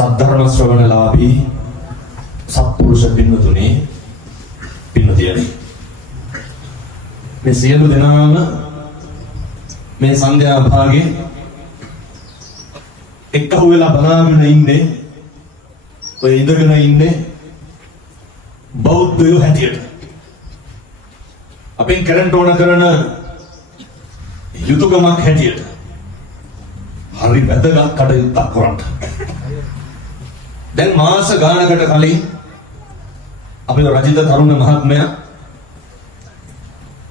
සද්ධර්ම ශ්‍රවණලාභී සත්පුරුෂ පින්නතුනේ පින්නතියනි මේ සියලු දෙනාම මේ සංධ්‍යා භාගේ එක්කහුව වෙලා බලාගෙන ඉන්නේ ඔය ඉඳගෙන ඉන්නේ බෞද්ධයෝ හැටියට අපෙන් කරන්න ඕන කරන යුතුයකමක් හැටියට හරි වැදගත් කටයුත්තක් කරන්න. දැන් මාස ගානකට කලින් අපේ රජිත තරුණ මහත්මයා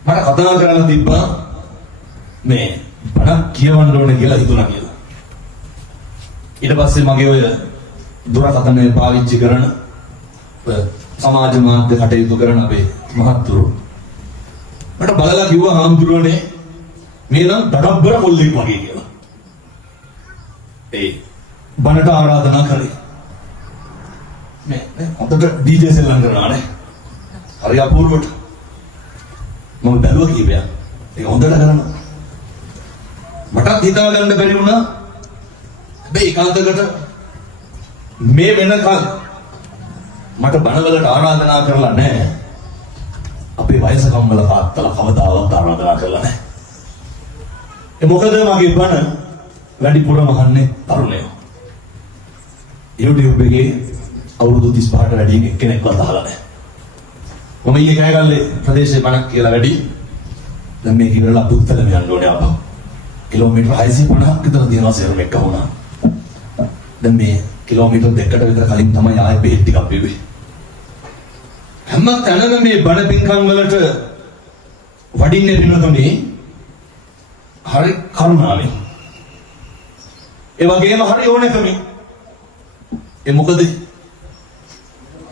මට කතා කරලා තිබ්බා මේ බණක් කියවන්න ඕනේ කියලා හිතුණා කියලා. ඊට පස්සේ මගේ ඔය දුරකථනය පාවිච්චි කරන සමාජ මාධ්‍ය කටයුතු කරන අපේ මහත්තුරු මට බලලා කිව්වා හාමුදුරුවනේ මේ නම් දඩබ්බර කොල්ලෙක් වගේ කියලා. ඒ බණට ආරාධනා කරේ. මේ හොඳට ඩීජේ සෙල්ලම් කරනවා නේ. හරි අපූර්වට. මම බැලුවා කීපයක්. ඒක හොඳට කරනවා. මටත් හිතා ගන්න බැරි වුණා. හැබැයි ඒකාන්තකට මේ වෙනකන් මට බණවලට ආරාධනා කරලා නැහැ. අපේ වයසකම්වල තාත්තලා කවදාවත් ආරාධනා කරලා නැහැ. ඒ මොකද මගේ බණ වැඩිපුරම අහන්නේ තරුණයෝ. YouTube එකේ අවුරුදු 35ට වැඩි එක්කෙනෙක්වත් අහලා නැහැ. මම ඊයේ කෑගල්ලේ ප්‍රදේශේ බණක් කියලා වැඩි. දැන් මේ කිව්වලා පුත්තලම යන්න ඕනේ අපා. කිලෝමීටර් 650ක් විතර දිනනවා සේරම එක වුණා. දැන් මේ කිලෝමීටර් 2කට විතර කලින් තමයි ආයෙ බෙහෙත් ටිකක් බිව්වේ. හැම තැනම මේ බණ පින්කම් වලට වඩින්නේ පිනතුනේ හරි කරුණාවෙන්. ඒ වගේම හරි ඕනකමින්. ඒ මොකද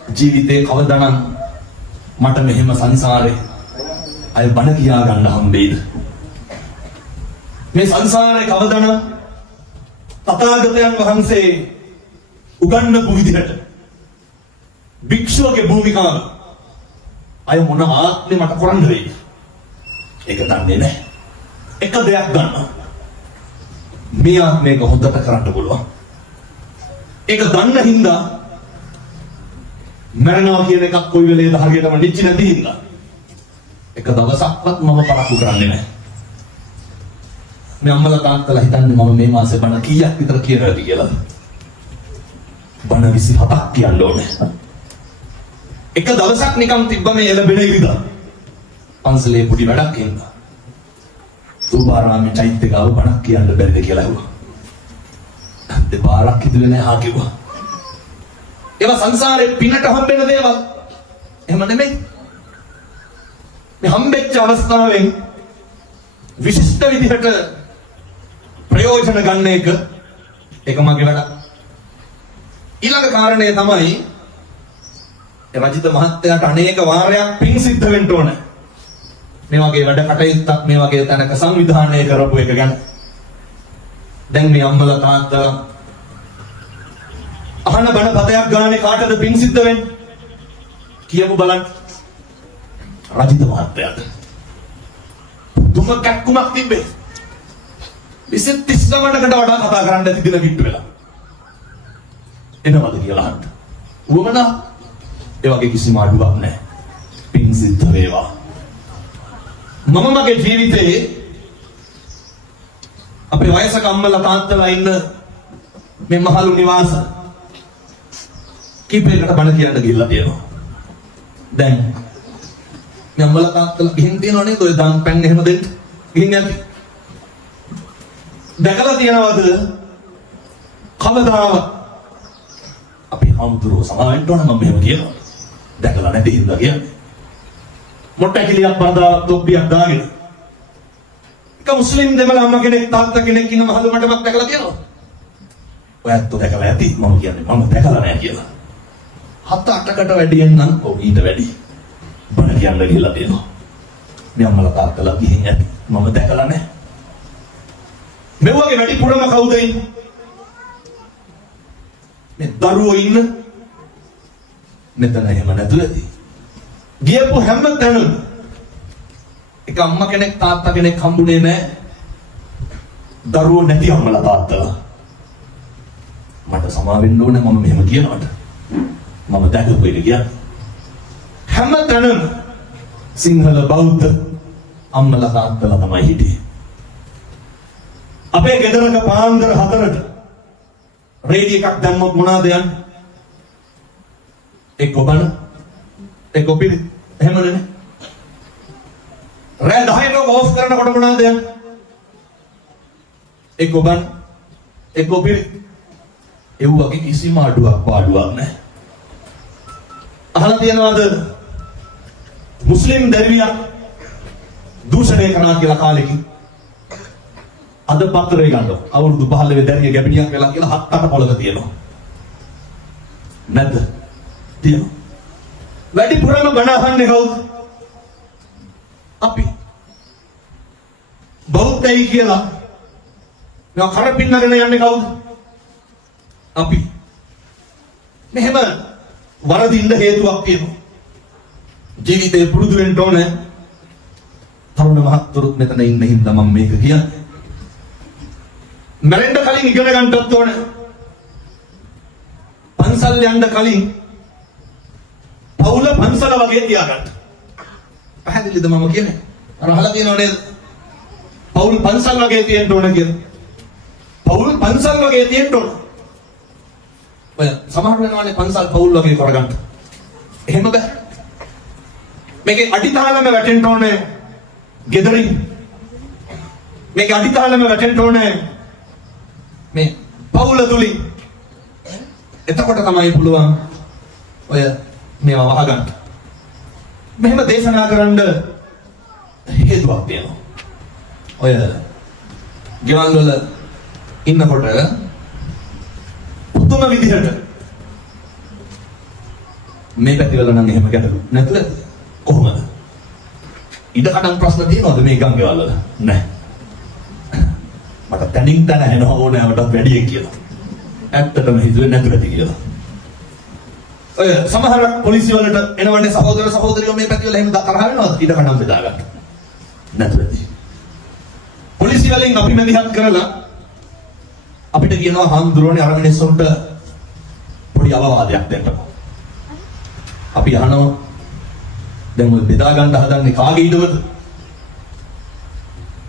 ජීවිතේ කවදානම් මට මෙහෙම සංසාරේ අය බණ කියා ගන්න හම්බෙයිද? මේ සංසාරේ කවදානම් තථාගතයන් වහන්සේ උගන්වපු විදිහට භික්ෂුවගේ භූමිකාව අය මොන ආත්මේ මට කරන්න වෙයිද? ඒක දන්නේ නැහැ. එක දෙයක් ගන්නවා. මේ ආත්මේක හොඳට කරන්න පුළුවන්. ඒක දන්න හින්දා මරණවා කියන එකක් කොයි වෙලේද හරියටම නිච්ච නැති හින්දා එක දවසක්වත් මම පරක්කු කරන්නේ නැහැ. මේ අම්මලා තාත්තලා හිතන්නේ මම මේ මාසේ බණ කීයක් විතර කියනවාද කියලා. බණ 27ක් කියන්න ඕනේ. එක දවසක් නිකන් තිබ්බ මේ එළබෙන ඉරිදා. පන්සලේ පුඩි වැඩක් හින්දා. සූභාරාමේ චෛත්‍ය ගාව බණක් කියන්න බැරිද කියලා ඇහුවා. දෙපාරක් හිතුවේ නැහැ හා කිව්වා. ඒවා සංසාරේ පිනට හම්බෙන දේවල්. එහෙම නෙමෙයි. මේ හම්බෙච්ච අවස්ථාවෙන් විශිෂ්ට විදිහට ප්‍රයෝජන ගන්න එක ඒක මගේ වැඩක්. ඊළඟ කාරණය තමයි රජිත මහත්තයාට අනේක වාරයක් පින් සිද්ධ වෙන්න ඕන. මේ වගේ වැඩ කටයුත්තක් මේ වගේ තැනක සංවිධානය කරපු එක ගැන. දැන් මේ අම්මලා තාත්තලා අහන බණ පදයක් ගානේ කාටද පින් සිද්ධ වෙන්නේ? කියමු බලන්න. රජිත මහත්තයාට. දුම කැක්කුමක් තිබ්බේ. 29කට වඩා කතා කරන්න ඇති දින කිට්ටු වෙලා. එනවද කියලා අහන්න. උවමනා ඒ වගේ කිසිම අඩුවක් නැහැ. පින් සිද්ධ වේවා. මම මගේ ජීවිතේ අපේ වයසක අම්මලා තාත්තලා ඉන්න මේ මහලු නිවාස කීපයකට බණ කියන්න ගිහිල්ලා තියෙනවා. දැන් මේ අම්මලා තාත්තලා ගිහින් තියෙනව නේද ඔය දන් පැන් එහෙම දෙන්න ගිහින් යන්නේ. දැකලා තියනවද කවදාවත් අපි හම්දුරෝ සමාවෙන්න ඕන මම මෙහෙම කියනවා. දැකලා නැති හින්දා කියන්නේ. මොට්ටකිලියක් බඳාවක් තොප්පියක් දාගෙන එක මුස්ලිම් දෙමළ අම්ම කෙනෙක් තාත්තා කෙනෙක් ඉන්න මහලු මටමක් දැකලා තියෙනවා. ඔයත් දැකලා ඇති මම කියන්නේ මම දැකලා නැහැ කියලා. 7-8කට වැඩියෙන් නම් ඔව් ඊට වැඩි බණ කියන්න ගිහලා තියෙනවා. මේ අම්මලා තාත්තලා ගිහින් ඇති මම දැකලා නැහැ. මේ වගේ වැඩිපුරම කවුද ඉන්නේ? මේ දරුවෝ ඉන්න මෙතන එහෙම නැතුව ඇති. ගියපු හැම තැනම එක අම්මා කෙනෙක් තාත්තා කෙනෙක් හම්බුනේ නැහැ. දරුවෝ නැති අම්මලා තාත්තලා. මට සමා වෙන්න ඕනේ මම මෙහෙම කියනවට. මම දැකපු එක කියන්නේ. හැමතැනම සිංහල බෞද්ධ අම්මලා තාත්තලා තමයි හිටියේ. අපේ ගෙදරක පාන්දර 4ට රේඩියෝ එකක් දැම්මොත් මොනවද යන්නේ? එක්ක බන එක්ක පිළි එහෙමනේ. රෑ 10ට ඕෆ් කරනකොට මොනවද යන්නේ? එක්ක බන එක්ක පිළි. ඒ වගේ කිසිම අඩුවක් පාඩුවක් නැහැ. අහලා තියෙනවද මුස්ලිම් දරුවියක් දූෂණය කරනවා කියලා කාලෙකින්? අද පත්‍රේ ගන්න අවුරුදු 15 දරුවිය ගැබිනියක් වෙලා කියලා 7-8 පොළක තියෙනවා. නැද්ද? තියෙනවා. වැඩිපුරම බණ අහන්නේ කවුද? අපි. බෞද්ධයි කියලා නෝ කරපින්නගෙන යන්නේ කවුද? අපි. මෙහෙම වරදින්න හේතුවක් තියෙනවා. ජීවිතේ පුරුදු වෙන්න ඕනේ. තරුණ මහත්තුරුත් මෙතන ඉන්න හින්දා මම මේක කියන්නේ. මැරෙන්න කලින් ඉගෙන ගන්නත් ඕනේ. පන්සල් යන්න කලින් පවුල පන්සල වගේ තියාගන්න. පැහැදිලිද මම කියන්නේ? අර අහලා තියෙනව නේද? පවුල් පන්සල් වගේ තියෙන්න ඕන කියලා. පවුල් පන්සල් වගේ තියෙන්න ඕන. ඔය සමහර වෙලාවනේ පන්සල් පවුල් වගේ කරගන්න. එහෙම බෑ. මේකේ අඩිතාලම වැටෙන්න ඕනේ ගෙදරින්. මේක අඩිතාලම වැටෙන්න ඕනේ මේ පවුල තුලින්. එතකොට තමයි පුළුවන් ඔය මේවා වහගන්න. මෙහෙම දේශනා කරන්න හේතුවක් තියෙනවා. ඔය ගෙවල් වල ඉන්නකොට පුදුම විදිහට මේ පැතිවල නම් එහෙම ගැටලු නැතුව කොහොමද? ඉඩකඩම් ප්‍රශ්න තියෙනවද මේ ගංගේවල් වල? නැහැ. මට තනින් තන එනවා ඕනෑමටත් වැඩිය කියලා. ඇත්තටම හිතුවේ නැතුව ඇති කියලා. ඔය සමහර පොලිසිය වලට එනවනේ සහෝදර සහෝදරියෝ මේ පැතිවල එහෙම තරහ වෙනවද? ඉඩකඩම් බෙදා ගන්න. නැතුව ඇති. පොලිසිය වලින් අපි මැදිහත් කරලා අපිට කියනවා හාමුදුරුවනේ අර මිනිස්සුන්ට පොඩි අවවාදයක් දෙන්න. අපි අහනවා දැන් ඔය බෙදා ගන්න හදන්නේ කාගේ ඉඩවද?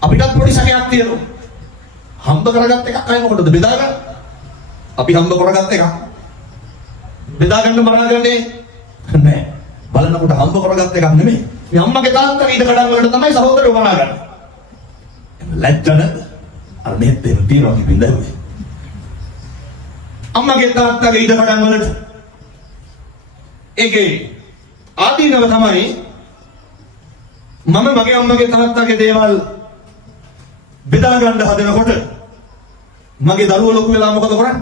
අපිටත් පොඩි සැකයක් තියෙනවා. හම්බ කරගත්ත එකක් අය මොකටද බෙදා ගන්න? අපි හම්බ කරගත්ත එකක් බෙදා ගන්න බලාගන්නේ නැහැ. බලනකොට හම්බ කරගත්ත එකක් නෙමෙයි. මේ අම්මගේ තාත්තගේ ඉඩකඩම් වලට තමයි සහෝදරයෝ බලාගන්නේ. ලැජ්ජන අර නෙත් දෙන තියනවා කිව්වේ. අම්මගේ තාත්තගේ ඉඩකඩම් වලට ඒකේ ආදීනව තමයි මම මගේ අම්මගේ තාත්තගේ දේවල් බෙදා ගන්න හදනකොට මගේ දරුවෝ ලොකු වෙලා මොකද කරන්නේ?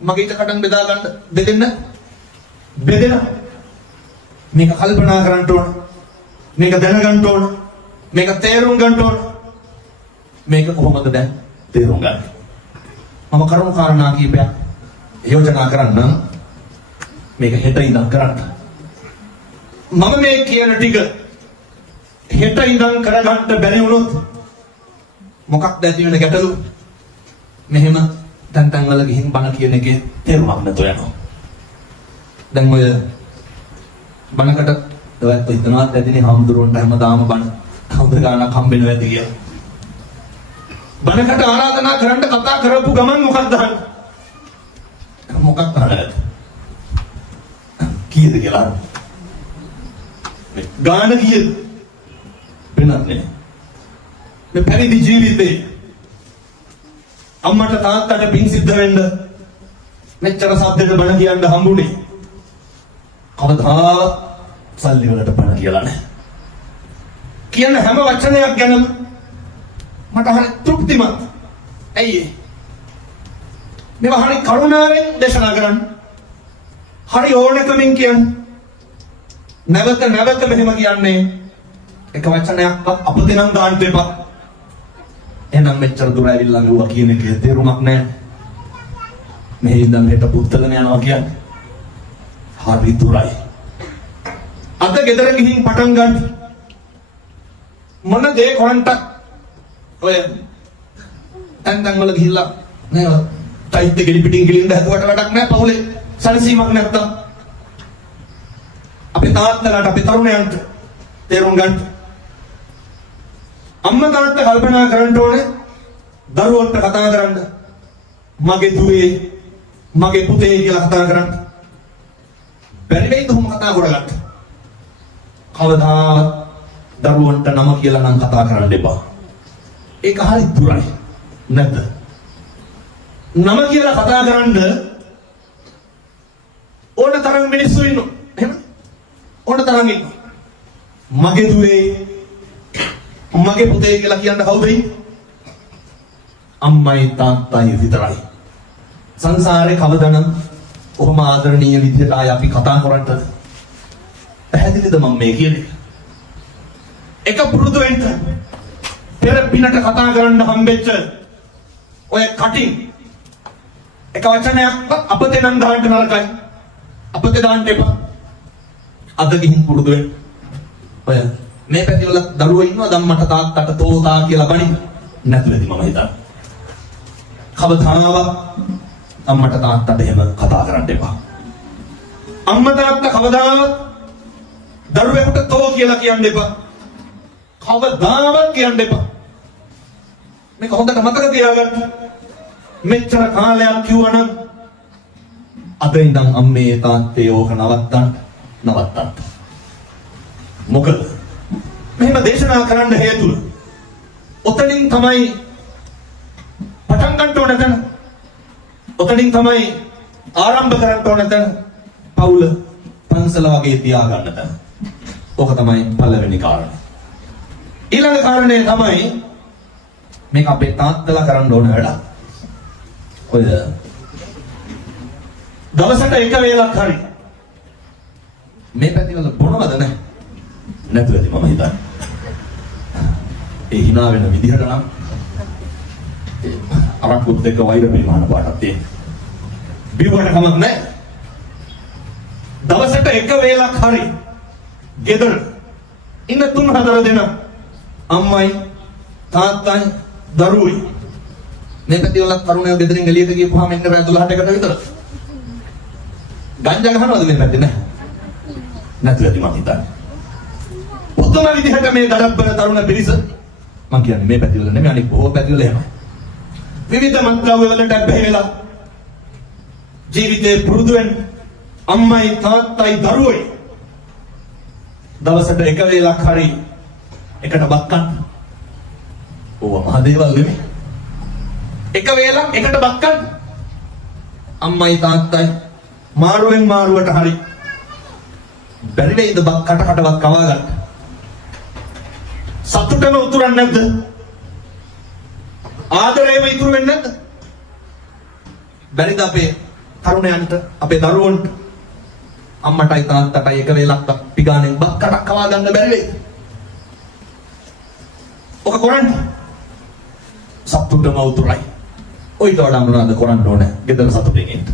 මගේ ඉඩකඩම් බෙදා ගන්න දෙන්න බෙදෙන මේක කල්පනා කරන්න ඕන. මේක දැනගන්න ඕන. මේක තේරුම් ගන්න ඕන. මේක කොහොමද දැන් තේරුම් ගන්න? මම කරුණු කාරණා කීපයක් යෝජනා කරන්න මේක හෙට ඉඳන් කරන්න. මම මේ කියන ටික හෙට ඉඳන් කරගන්න බැරි වුණොත් මොකක්ද ඇති වෙන ගැටලු? මෙහෙම තැන් වල ගිහින් බණ කියන එකේ තේරුමක් නැතෝ යනවා. දැන් ඔය බණකට ඔයත් හිතනවාත් ඇතිනේ හාමුදුරුවන්ට හැමදාම බණ කවුද ගානක් හම්බෙන්නේ නැති කියලා. බණකට ආරාධනා කරන්න කතා කරපු ගමන් මොකක්ද අහන්නේ? මොකක්ද අහන්නේ? කීයද කියලා? මේ ගාන කීයද? වෙනන්නේ. මේ පැවිදි ජීවිතේ අම්මට තාත්තට පින් සිද්ධ වෙන්න මෙච්චර සද්දෙට බණ කියන්න හම්බුනේ. කවදා සල්ලි වලට බණ කියලා නැහැ. කියන හැම වචනයක් ගැනම මට හරි තෘප්තිමත්. ඇයි ඒ? මේවා හරි කරුණාවෙන් දේශනා කරන්න. හරි ඕනකමින් කියන්නේ. නැවත මෙහෙම කියන්නේ එක වචනයක් අපදිනම් දාන්න එපා. එහෙනම් මෙච්චර දුර ඇවිල්ලා මෙවුවා කියන එකේ තේරුමක් නැහැ. මෙහි ඉඳන් හෙට පුත්තලන යනවා කියන්නේ. හරි දුරයි. අද ගෙදර ගිහින් පටන් ගන්න. මොන දේ කරන්ට ඔය තැන් වල ගිහිල්ලා නේද චෛත්‍ය ගෙඩි පිටින් ගිලින්න හැදුවට වැඩක් නැහැ පවුලේ සැලසීමක් නැත්තම්. අපේ තාත්තලාට අපේ තරුණයන්ට තේරුම් ගන්න. අම්මා තාත්තා කල්පනා කරන්න ඕනේ දරුවන්ට කතා කරන්න. මගේ දුවේ මගේ පුතේ කියලා කතා කරන්න. බැරි වෙයිද කොහොම කතා කරගන්න? කවදාවත් දරුවන්ට නම කියලා නම් කතා කරන්න එපා. ඒක හරි දුරයි. නැද්ද? නම කියලා කතා කරන්න ඕන තරම් මිනිස්සු ඉන්නවා. එහෙම ඕන තරම් ඉන්නවා. මගේ දුවේ මගේ පුතේ කියලා කියන්න කවුද ඉන්නේ? අම්මයි තාත්තයි විතරයි. සංසාරේ කවදානම් කොහොම ආදරණීය විදිහට ආය අපි කතා කරන්නද? පැහැදිලිද මම මේ කියන්නේ? එක පුරුදු වෙන්න පෙර පිනට කතා කරන්න හම්බෙච්ච ඔය කටින් එක වචනයක්වත් අපතේ නම් දාන්න නරකයි. අපතේ දාන්න එපා. අද ගිහින් පුරුදු වෙන්න. ඔය මේ පැතිවල දරුවෝ ඉන්නවා ධම්මට තාත්තට තෝතා කියලා බණින්න. නැතුවේදී මම හිතන්නේ. කවදාවත් අම්මට තාත්තට එහෙම කතා කරන්න එපා. අම්මා තාත්තා කවදාවත් දරුවෙකුට තෝ කියලා කියන්න එපා. කවදාවත් කියන්න එපා. මේක හොඳට මතක තියාගන්න. මෙච්චර කාලයක් කිව්වනම් අද ඉඳන් අම්මේ තාත්තේ ඕක නවත්තන්න. මොකද මෙහෙම දේශනා කරන්න හේතුව ඔතනින් තමයි පටන් ගන්න ඕන තැන. ඔතනින් තමයි ආරම්භ කරන්න ඕන තැන. පවුල පන්සල වගේ තියාගන්න තැන. ඕක තමයි පළවෙනි කාරණය. ඊළඟ කාරණය තමයි මේක අපේ තාත්තලා කරන්න ඕන වැඩ. ඔය දවසට එක වේලක් හරි මේ පැතිවල බොනවද නැහැ? නැතුවද මම හිතන්නේ. ඒ hina වෙන විදිහට නම් අරක්කුත් දෙක වෛර පිළිමාන පාටක් තියෙන. බිව්වට කමක් නැහැ. දවසට එක වේලක් හරි ගෙදර ඉන්න 3-4 දෙනා අම්මයි තාත්තයි දරුවෝයි මේ පැතිවල තරුණයෝ ගෙදරින් එළියට ගියපුවාම එන්න රෑ 12ට විතර ගංජා ගහනවද මේ පැත්තේ? නැහැ. නැතුවද මම හිතන්නේ. උත්තම විදිහට මේ දඩබ්බන තරුණ පිරිස මම කියන්නේ මේ පැතිවල නෙමෙයි අනිත් බොහෝ පැතිවල එහෙමයි. විවිධ මන්ත්‍රාව වලට බැහැලා ජීවිතේ පුරුදු වෙන අම්මයි තාත්තයි දරුවෝයි දවසට එක වේලක් හරි එකට බත් කන්න. ඕවා මහ දේවල් නෙමෙයි. එක වේලක් එකට බත් කන්න. අම්මයි තාත්තයි මාරුවෙන් මාරුවට හරි බැරි වෙයිද බත් කටකටවත් කවා ගන්න. සතුටම උතුරන්නේ නැද්ද? ආදරේම ඉතුරු වෙන්නේ නැද්ද? බැරිද අපේ තරුණයන්ට අපේ දරුවන්ට අම්මටයි තාත්තටයි එක වේලක් පිගානෙන් බත් කටක් කවා ගන්න බැරි වෙයි? ඔක කරන්නේ සතුටම උතුරයි. ඔයිට වඩා මොනවද කරන්න ඕනේ? ගෙදර සතුටින් ඉන්න.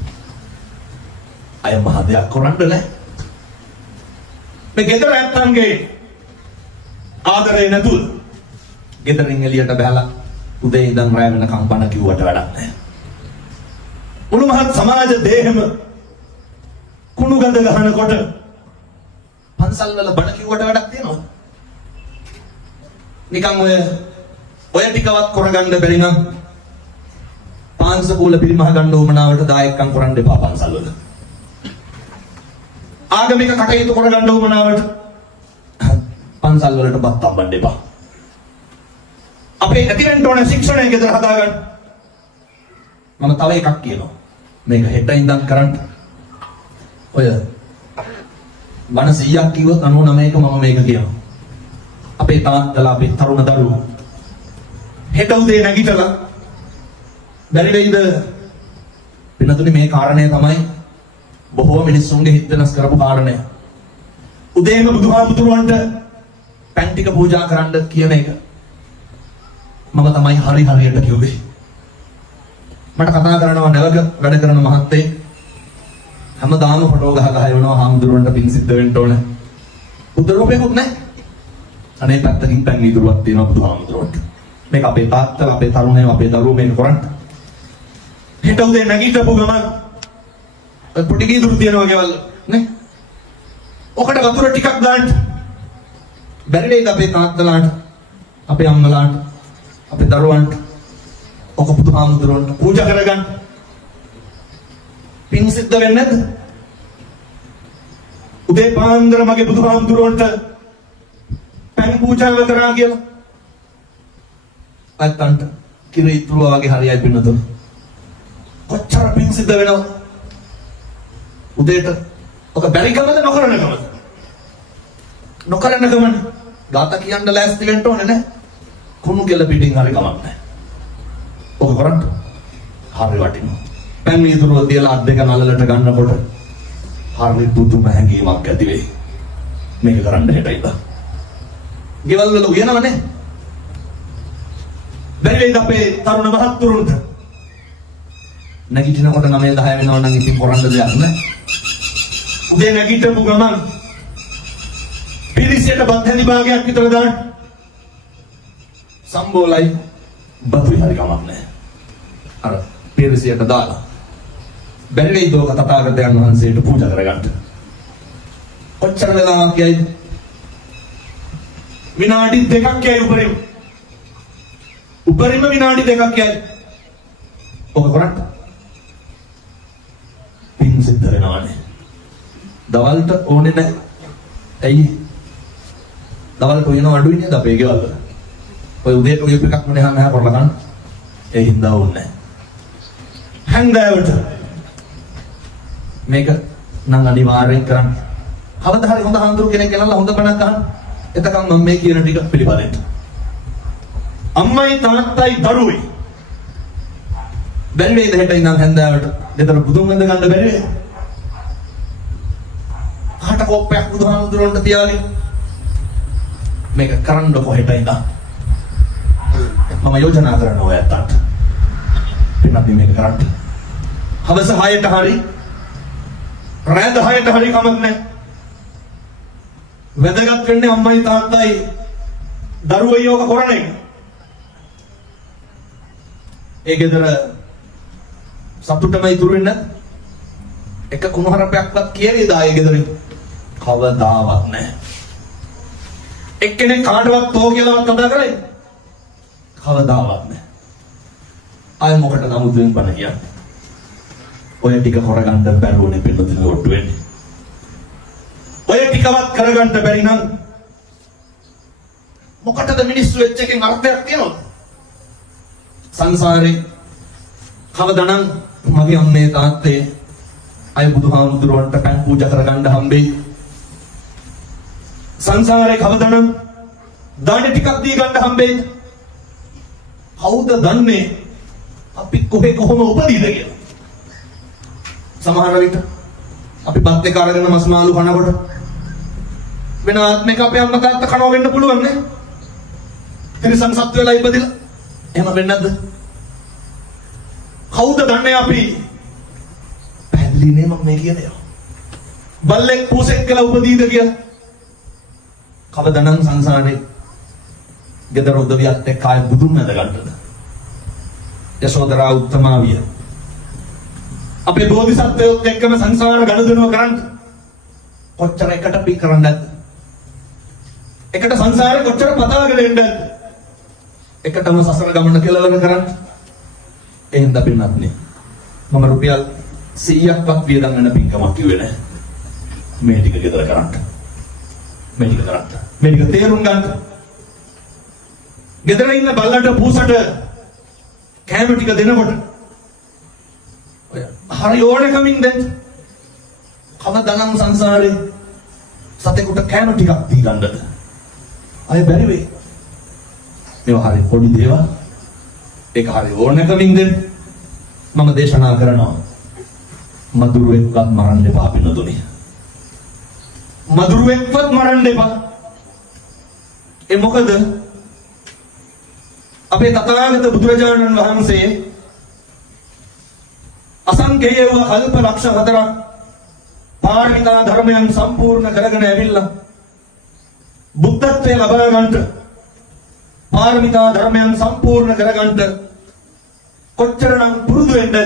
අය මහ දෙයක් කරන්න නැහැ. මේ ගෙදර ඇත්තන්ගේ ආදරේ නැතුව ගෙදරින් එළියට බහලා උදේ ඉඳන් රැ වෙනකම් බණ කිව්වට වැඩක් නැහැ. මුළු මහත් සමාජ දේහෙම කුණු ගඳ ගහනකොට පන්සල් වල බණ කිව්වට වැඩක් තියෙනවද? නිකන් ඔය ටිකවත් කරගන්න බැරි නම් පාංශකූල පිරිමහ ගන්න උවමනාවට දායකම් කරන්න එපා පන්සල් වල. ආගමික කටයුතු කරගන්න උවමනාවට පන්සල් වලට බත් තම්බන්න එපා. අපේ ඇතිවෙන්න ඕන ශික්ෂණය ගෙදර හදාගන්න. මම තව එකක් කියනවා. මේක හෙට ඉඳන් කරන්න. ඔය මන 100ක් කිව්වොත් 99ක මම මේක කියනවා. අපේ තාත්තලා අපේ තරුණ දරුවෝ හෙට උදේ නැගිටලා බැරි වෙයිද? වෙනතුනේ මේ කාරණය තමයි බොහෝ මිනිස්සුන්ගේ හිත වෙනස් කරපු කාරණය. උදේම බුදුහාමුදුරුවන්ට පැන් ටික පූජා කරන්න කියන එක මම තමයි හරියට කිව්වේ. මට කතා කරනවා නැවක වැඩ කරන මහත්තයෙක් හැමදාම ෆොටෝ ගහ යනවා හාමුදුරුවන්ට පින් සිද්ධ වෙන්න ඕන. උදරෝපේකුත් නැහැ. අනේ පැත්තකින් පැන් ඉදුරුවක් තියෙනවා බුදුහාමුදුරුවන්ට. මේක අපේ තාත්තලා අපේ තරුණයෝ අපේ දරුවෝ මේක කරන්නේ. හෙට උදේ නැගිටපු ගමන් පොඩි ගීදුරු තියනවා ගෙවල් නේ. ඔකට වතුර ටිකක් දාන්න. බැරි වෙයිද අපේ තාත්තලාට, අපේ අම්මලාට, අපේ දරුවන්ට ඔක බුදුහාමුදුරන්ට පූජා කරගන්න. පින් සිද්ධ වෙන්නේ නැද්ද? උදේ පාන්දර මගේ බුදුහාමුදුරන්ට පැන් පූජාව කරා කියලා. අත්තන්ට කිරිතුරුව වගේ හරියයි පින්නතුන. කොච්චර පින් සිද්ධ වෙනවද? උදේට ඔක බැරි කමද නොකරන කමද? නොකරන කමනේ. ගාත කියන්න ලෑස්ති වෙන්න ඕනේ නේ. කුණු කෙල පිටින් හරි කමක් නැහැ. ඔක කරන්න හරි වටිනවා. පැන් වීදුරුව තියලා අත් දෙක නළලට ගන්නකොට හරි පුදුම හැඟීමක් ඇති වෙයි. මේක කරන්න හෙට ඉඳලා. ගෙවල් වල උයනවනේ. බැරි වෙයිද අපේ තරුණ මහත්තුරුන්ට? නැගිටිනකොට 9 10 වෙනවා නම් ඉතින් කරන්න දෙයක් නැහැ. උදේ නැගිටපු ගමන් පිරිසට බත් හැඳි භාගයක් විතර දාන්න. සම්බෝලයි බතුයි හරි කමක් නැහැ. අර පිරිසට දාලා. බැරි වෙයිද ඔක තථාගතයන් වහන්සේට පූජා කරගන්න? කොච්චර වෙලාවක් යයිද? විනාඩි 2ක් යයි උපරිම. උපරිම විනාඩි 2ක් යයි. ඔක කරන්න. පින් සිද්ධ වෙනවානේ. දවල්ට ඕනේ නැහැ. ඇයි? දවල්ට උයන අඩුයි නේද අපේ ගෙවල් වල. ඔය උදේට උයපු එකක් මෙහා මෙහා කරලා ගන්න. ඒ හින්දා ඕනේ නැහැ. හැන්දෑවට මේක නම් අනිවාර්යෙන් කරන්න. කවදා හරි හොඳ හඳුරු කෙනෙක් ගෙනල්ලා හොඳ බණක් අහන්න. එතකන් මම මේ කියන ටික පිළිපදින්න. අම්මයි තාත්තයි දරුවයි. බැරි වේද හෙට ඉඳන් හැන්දෑවට දෙතර බුදුන් වන්ද ගන්න බැරි වේද? කාට කෝපයක් බුදුහාමුදුරන්ට තියාගෙන මේක කරන්න කොහෙට ඉඳන් මම යෝජනා කරනවා ඔයත්තන්ට. පින්නත් මේක කරන්න. හවස 6ට හරි රාත්‍රී 6ට හරි කමක් නැහැ. වැදගත් වෙන්නේ අම්මයි තාත්තයි දරුවෝ යෝග කරන එක. ඒ ගෙදර සතුටමයි දුර වෙන්නේ. එක කුණුහරුපයක්වත් කියවේද ආයේ ගෙදරින්? කවදාවත් නැහැ. එක්කෙනෙක් කාටවත් තෝ කියලාවත් කතා කරයි? කවදාවත් නැහැ. ආය මොකට නමුදුන් බණ කියන්නේ? ඔය ටික කරගන්න බැරුවනේ පිළිතුරු ඔට්ටු වෙන්නේ. ඔය ටිකවත් කරගන්න බැරි නම් මොකටද මිනිස්සු වෙච්ච එකෙන් අර්ථයක් තියනවද? සංසාරේ කවදානම් මගේ අම්මේ තාත්තේ අය බුදුහාමුදුරුවන්ට පැන් පූජා කරගන්න හම්බෙයි. සංසාරේ කවදානම් දාන ටිකක් දී ගන්න හම්බෙයි. කවුද දන්නේ අපි කොහොම උපදීද කියලා? සමහර විට අපි බත් එක අරගෙන මස් මාළු කනකොට වෙන ආත්මික අපේ අම්මා තාත්තා කනවා වෙන්න පුළුවන් නේ. තිරසං සත්ව වෙලා ඉපදිලා. එහෙම වෙන්නේ නැද්ද? කවුද දන්නේ අපි? පැහැදිලි නේ මම මේ කියන්නේ. බල්ලෙක් පූසෙක් කියලා උපදීද කියලා? කවදානම් සංසාරේ ගෙදර උදවියත් එක්ක ආය බුදුන් නැද ගන්නද? යශෝදරා උත්තමාවිය අපේ බෝධිසත්වයොත් එක්කම සංසාර ගනුදෙනුව කරන්න කොච්චර එකට පී කරන්නද? එකට සංසාරේ කොච්චර පතාගෙන එන්නද? එකටම සසර ගමන කෙලවර කරන්න. එහෙනම් අපින්නත් නේ මම රුපියල් 100ක්වත් වියදම් වෙන පින්කමක් කිව්වේ නැහැ. මේ ටික ගෙදර කරන්න. මේ ටික කරන්න. මේ ටික තේරුම් ගන්න. ගෙදර ඉන්න බල්ලන්ට පූසට කෑම ටික දෙනකොට ඔය හරි ඕනකමින් දෙන්න. කවදානම් සංසාරේ සතෙකුට කෑම ටිකක් දී ගන්නද? අය බැරි වෙයි. මේවා හරි පොඩි දේවල්. ඒක හරි ඕනකමින් දෙන්න. මම දේශනා කරනවා මදුරුවෙක්වත් මරන්න එපා පින්නතුනි. මදුරුවෙක්වත් මරන්න එපා. ඒ මොකද අපේ තථාගත බුදුරජාණන් වහන්සේ අසංකේය වූ කල්ප ලක්ෂ 4ක් පාරමිතා ධර්මයන් සම්පූර්ණ කරගෙන ඇවිල්ලා බුද්ධත්වයේ ලබා ගන්නට පාරමිතා ධර්මයන් සම්පූර්ණ කර ගන්නට කොච්චරනම් පුරුදු වෙන්නද?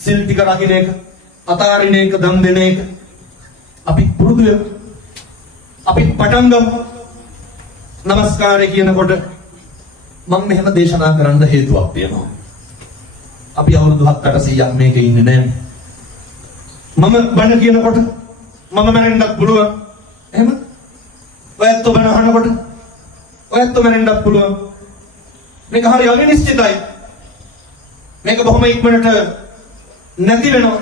සිල් ටික රකින්න එක, අතාරින එක, දන් දෙන එක අපි පුරුදු වෙමු. අපි පටන් ගමු. නමස්කාරය කියනකොට මම මෙහෙම දේශනා කරන්න හේතුවක් තියෙනවා. අපි අවුරුදු 7-800ක් මේකේ ඉන්නේ නැහැ. මම බණ කියනකොට මම මැරෙන්නත් පුළුවන්. එහෙම. ඔයත් බණ අහනකොට ඔයත් මැරෙන්නත් පුළුවන්. මේක හරි අනිශ්චිතයි. මේක බොහොම ඉක්මනට නැති වෙනවා.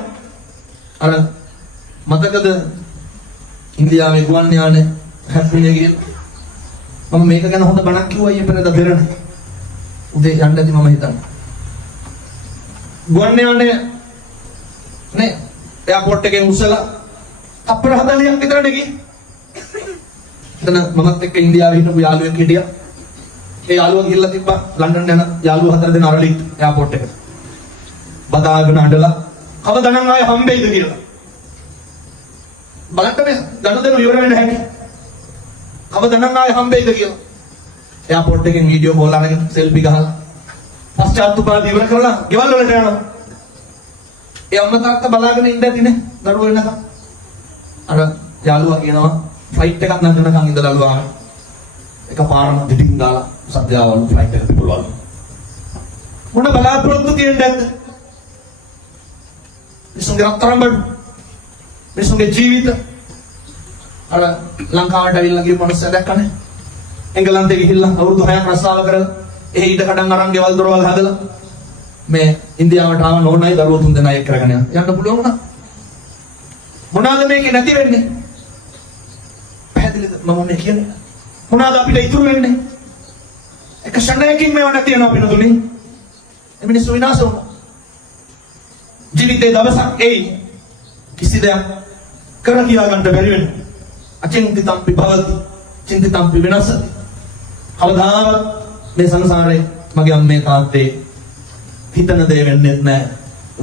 අර මතකද ඉන්දියාවේ ගුවන් යානේ හැප්පුණේ කියලා? මම මේක ගැන හොඳ බණක් කිව්වා ඊයේ පෙරේද දෙරණ. උදේ යන්න ඇති මම හිතන්නේ. ගුවන් යානේ නේ එයාපෝට් එකෙන් උස්සලා අපර 40ක් විතර නෙගි. එතන මමත් එක්ක ඉන්දියාවේ හිටපු යාළුවෙක් හිටියා. ඒ යාළුවා ගිහිල්ලා තිබ්බා ලන්ඩන් යන යාළුවෝ 4 දෙනා අරලි එයාපෝට් එකට. බදාගෙන අඬලා කවදානම් ආයෙ හම්බෙයිද කියලා. බලන්න මේ ගනුදෙනු ඉවර වෙන්න හැටි. කවදානම් ආයෙ හම්බෙයිද කියලා. එයාපෝට් එකෙන් වීඩියෝ කෝල් අරගෙන සෙල්ෆි ගහලා පස්චාත්තුපාද ඉවර කරලා ගෙවල් වලට යනවා. ඒ අම්මා තාත්තා බලාගෙන ඉන්න ඇතිනේ දරුවෝ එනකම්. අර යාළුවා කියනවා ෆ්ලයිට් එකක් නැගනකම් ඉඳලා ලුවා. එකපාරම දිටින් දාලා සද්දාවලු ෆ්ලයිට් එක පිපුරවලු. මොන බලාපොරොත්තු තියෙන්නේ නැද්ද? මිනිස්සුන්ගේ රත්තරන් බඩු, මිනිස්සුන්ගේ ජීවිත. අර ලංකාවට ඇවිල්ලා ගිය මිනිස්සු දැක්කනේ. එංගලන්තේ ගිහිල්ලා අවුරුදු 6ක් රස්සාව කරලා ඒ ඊට කඩන් අරන් ගෙවල් දොරවල් හදලා මේ ඉන්දියාවට ආව නෝනයි දරුවෝ 3 දෙනා එක් කරගෙන යන්න පුළුවන් වුණා. මොනවාද මේකේ නැති වෙන්නේ? පැහැදිලිද මම මේ කියන්නේ? මොනවාද අපිට ඉතුරු වෙන්නේ? එක ෂණයකින් මේව නැති වෙනවා පිටුදුනේ. ඒ මිනිස්සු විනාශ වුණා. ජීවිතේ දවසක් එයි කිසි දෙයක් කර කියා ගන්න බැරි වෙනවා. අචින්තිතම්පි භවති, චින්තිතම්පි විනාශති. කවදාවත් මේ සංසාරේ මගේ අම්මේ තාත්තේ හිතන දේ වෙන්නේ නැහැ,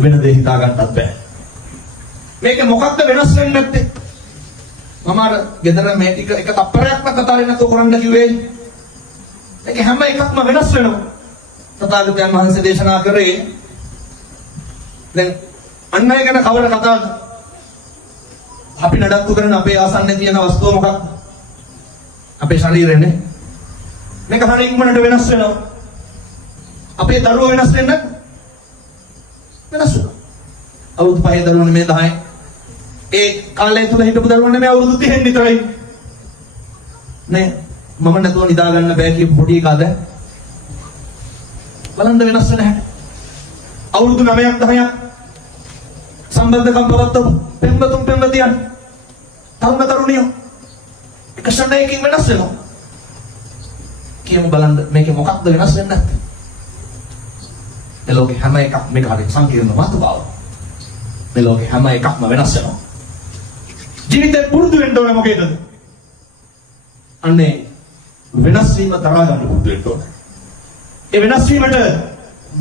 වෙන දේ හිතා ගන්නත් බෑ. මේක මොකක්ද වෙනස් වෙන්නේ නැත්තේ? මම අර ගෙදර මේ ටික එක තප්පරයක්ම කතාවේ නැතුව කරන්න කිව්වේ. මේක හැම එකක්ම වෙනස් වෙනවා. තථාගතයන් වහන්සේ දේශනා කරේ දැන් අන් අය ගැන කවර කතාවද? අපි නඩත්තු කරන අපේ ආසන්නයේ තියෙන වස්තුව මොකක්ද? අපේ ශරීරයනේ. මේක හරිය ඉක්මනට වෙනස් වෙනවා. අපේ දරුවෝ වෙනස් වෙන්නේ වෙනස් වෙනවා. අවුරුදු 5 දරුවෝ නෙමෙයි 10. ඒ කාලය තුල හිටපු දරුවෝ නෙමෙයි අවුරුදු 30 විතරයි. නේ මම නැතුව නිදා ගන්න බෑ කියපු පොඩි එකාද? බලන්න වෙනස් වෙන හැටි. අවුරුදු 9ක් 10ක් සම්බන්ධකම් පවත්වපු පෙම්වතුන් පෙම්වතියන් තරුණ තරුණියෝ එක ෂණයකින් වෙනස් වෙනවා. කියමු බලන්න මේකේ මොකක්ද වෙනස් වෙන්නේ නැත්තේ? මේ ලෝකේ හැම එකක් මේක හරි සංකීර්ණ වස්තුවක්. මේ ලෝකේ හැම එකක්ම වෙනස් වෙනවා. ජීවිතේ පුරුදු වෙන්න ඕනේ මොකේද? අන්නේ වෙනස් වීම තරහා ගන්න පුරුදු වෙන්න ඕනේ. ඒ වෙනස් වීමට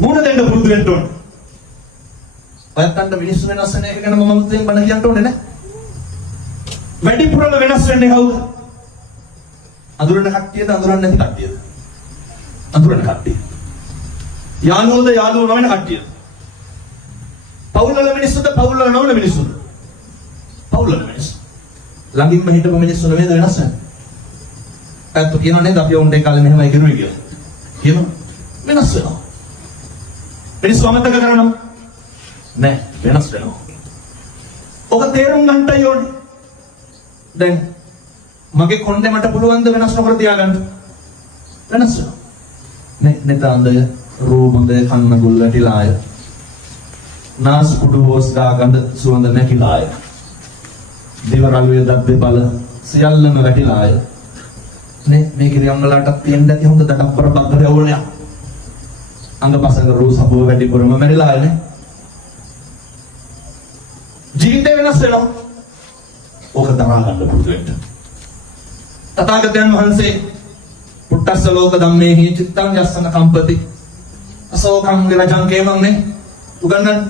මුණ දෙන්න පුරුදු වෙන්න ඕනේ. ඔයත්තන්ට මිනිස්සු වෙනස් වෙන එක ගැන මම මුලින් බණ කියන්න ඕනේ නෑ. වැඩිපුරම වෙනස් වෙන්නේ කවුද? අඳුරන කට්ටියද අඳුරන්නේ නැති කට්ටියද? අඳුරන කට්ටිය. යාළුවෝද යාළුවෝ නොවන කට්ටියද? පවුල් වල මිනිස්සුද පවුල් වල නොවන මිනිස්සුද? පවුල් වල මිනිස්සු. ළඟින්ම හිටපු මිනිස්සු නෙමෙයිද වෙනස් වෙන්නේ? ඇත්ත කියනවා නේද අපි උන්ගේ කාලේ මෙහෙමයි කරුවේ කියලා. කියනවා වෙනස් වෙනවා. මිනිස්සු අමතක කරනවා. නෑ වෙනස් වෙනවා. ඔක තේරුම් ගන්නයි ඕනේ. දැන් මගේ කොණ්ඩේ මට පුළුවන් ද වෙනස් නොකර තියාගන්න? වෙනස් වෙනවා. නේ නෙතාන්ද රූමඳ කන්න ගුල් වැටිලාය. නාස් කුඩු වොස් ගාගඳ සුවඳ නැකිලාය. දේවරල්වේ දත් දෙපළ සියල්ලම වැටිලාය. නේ මේ කිරියම්වලටත් තියෙන්න ඇති හොඳ දඩබ්බර බද්දර යවුලයක්. අංගපසංග රූ සබුව වැඩිපුරම මැරිලායනේ. ජීවිතේ වෙනස් වෙනවා. ඕක තරහා ගන්න පුරුදු වෙන්න. තථාගතයන් වහන්සේ පුට්ටස්ස ලෝක ධම්මේහි චිත්තං යස්සන කම්පති අසෝකං විරජං කේමන්නේ උගන්නන්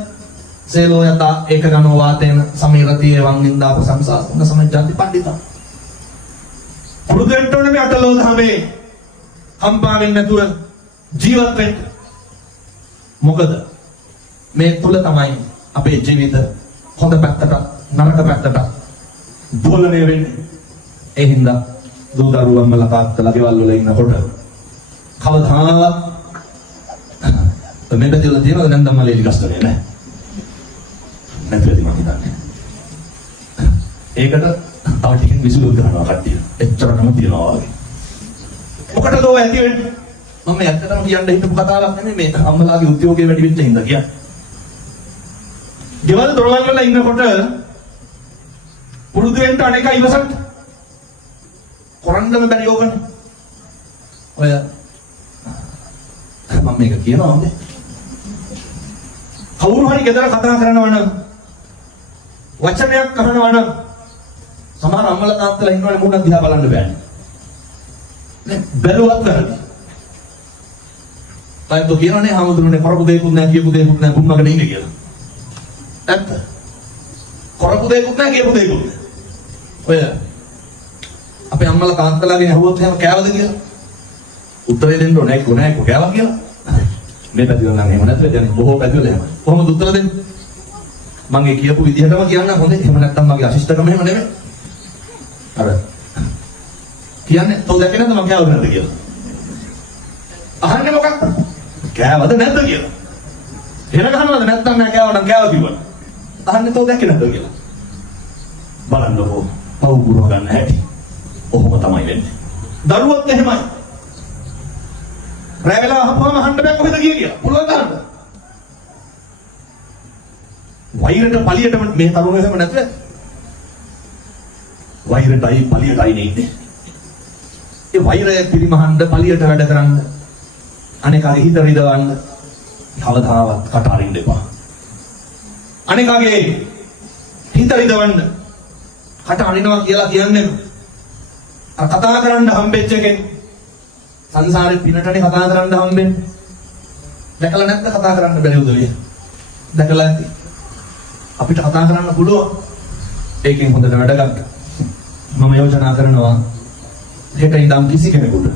සේලෝ යත ඒක ගනෝ වාතේන සමීරති එවං නින්දා ප්‍රශංසාසන සමජ්ජන්ති පණ්ඩිතා. පුරුදු වෙන්න ඕනේ මේ අටලෝ ධම්මේ කම්පා වෙන්නේ නැතුව ජීවත් වෙන්න. මොකද මේ තුල තමයි අපේ ජීවිත හොඳ පැත්තට නරක පැත්තට දෝලණය වෙන්නේ. ඒ හින්දා දූ දරුවෝ අම්මලා තාත්තලා ගෙවල් වල ඉන්නකොට කවදාවත් මේ පැතිවල තියෙනවද නැන්ද අම්මලා එලි ගස්තරේ නෑ. නැත්නම් මම හිතන්නේ. ඒකට තව ටිකක් විසුලුත් ගන්නවා කට්ටිය. එච්චරටම තියනවා වගේ. මොකටද ඔය ඇති වෙන්නේ? මම ඇත්තටම කියන්න හිතපු කතාවක් නෙමෙයි මේ අම්මලාගේ උද්‍යෝගය වැඩි වෙච්ච හින්දා කියන්නේ. ගෙවල් දොරවල් වල ඉන්නකොට පුරුදු වෙන්න අනේක ඉවසන්න. කරන්නම බැරි යෝගනේ. ඔය මම මේක කියනවා හොඳේ. කවුරු හරි ගෙදර කතා කරනවා නම් වචනයක් කරනවා නම් සමහර අම්මලා තාත්තලා ඉන්නවනේ මුණක් දිහා බලන්න බෑනේ. නේ බැලුවත් වැරදි. අයින් તો කියනනේ හැමදෙරුනේ කරපු දෙයක්වත් නැහැ කියපු දෙයක්වත් නැහැ බුම්මගෙන ඉන්නේ කියලා. ඇත්ත. කරපු දෙයක්වත් නැහැ කියපු දෙයක්වත් නැහැ. ඔය අපේ අම්මලා තාත්තලාගෙන් අහුවොත් එහෙම කෑවද කියලා? උත්තරේ දෙන්න ඕනේ කොහොමද කෑවා කියලා? මේ පැතිවල නම් එහෙම නැත්නම් දැන් බොහෝ පැතිවල එහෙම. කොහොමද උත්තර දෙන්නේ? මම ඒ කියපු විදිහටම කියන්න හොඳේ. එහෙම නැත්නම් මගේ අශිෂ්ටකම එහෙම නෙමෙයි. අර කියන්නේ තෝ දැකේ නැද්ද මම කෑවද නැද්ද කියලා? අහන්නේ මොකක්ද? කෑවද නැද්ද කියලා. එහෙම ගහනවද නැත්නම් නෑ කෑවා නම් කෑවා කිව්වා. අහන්නේ තෝ දැකේ නැද්ද කියලා. බලන්නකෝ. පව් පුරව ගන්න හැටි. ඔහොම තමයි වෙන්නේ. දරුවොත් එහෙමයි. රැ වෙලා අහපුවම අහන්න බෑ කොහෙද ගියේ කියලා. පුළුවන් තරම්ද? වෛරයට පලියට මේ තරුණයෝ එහෙම නැතුව වෛරයටයි පලියටයි නෙන්නේ. ඒ වෛරය පිරිමහන්න පලියට වැඩ කරන්න අනේකාගේ හිත රිදවන්න කවදාවත් කට අරින්න එපා. අනේකාගේ හිත රිදවන්න කට අරිනවා කියලා කියන්නේ කතා කරන්න හම්බෙච්ච එකෙන් සංසාරේ පිනටනේ කතා කරන්න හම්බෙන්නේ. දැකලා නැත්නම් කතා කරන්න බැරි උදවිය. දැකලා ඇති. අපිට කතා කරන්න පුළුවන්. ඒකෙන් හොඳට වැඩ ගන්න. මම යෝජනා කරනවා හෙට ඉඳන් කිසි කෙනෙකුට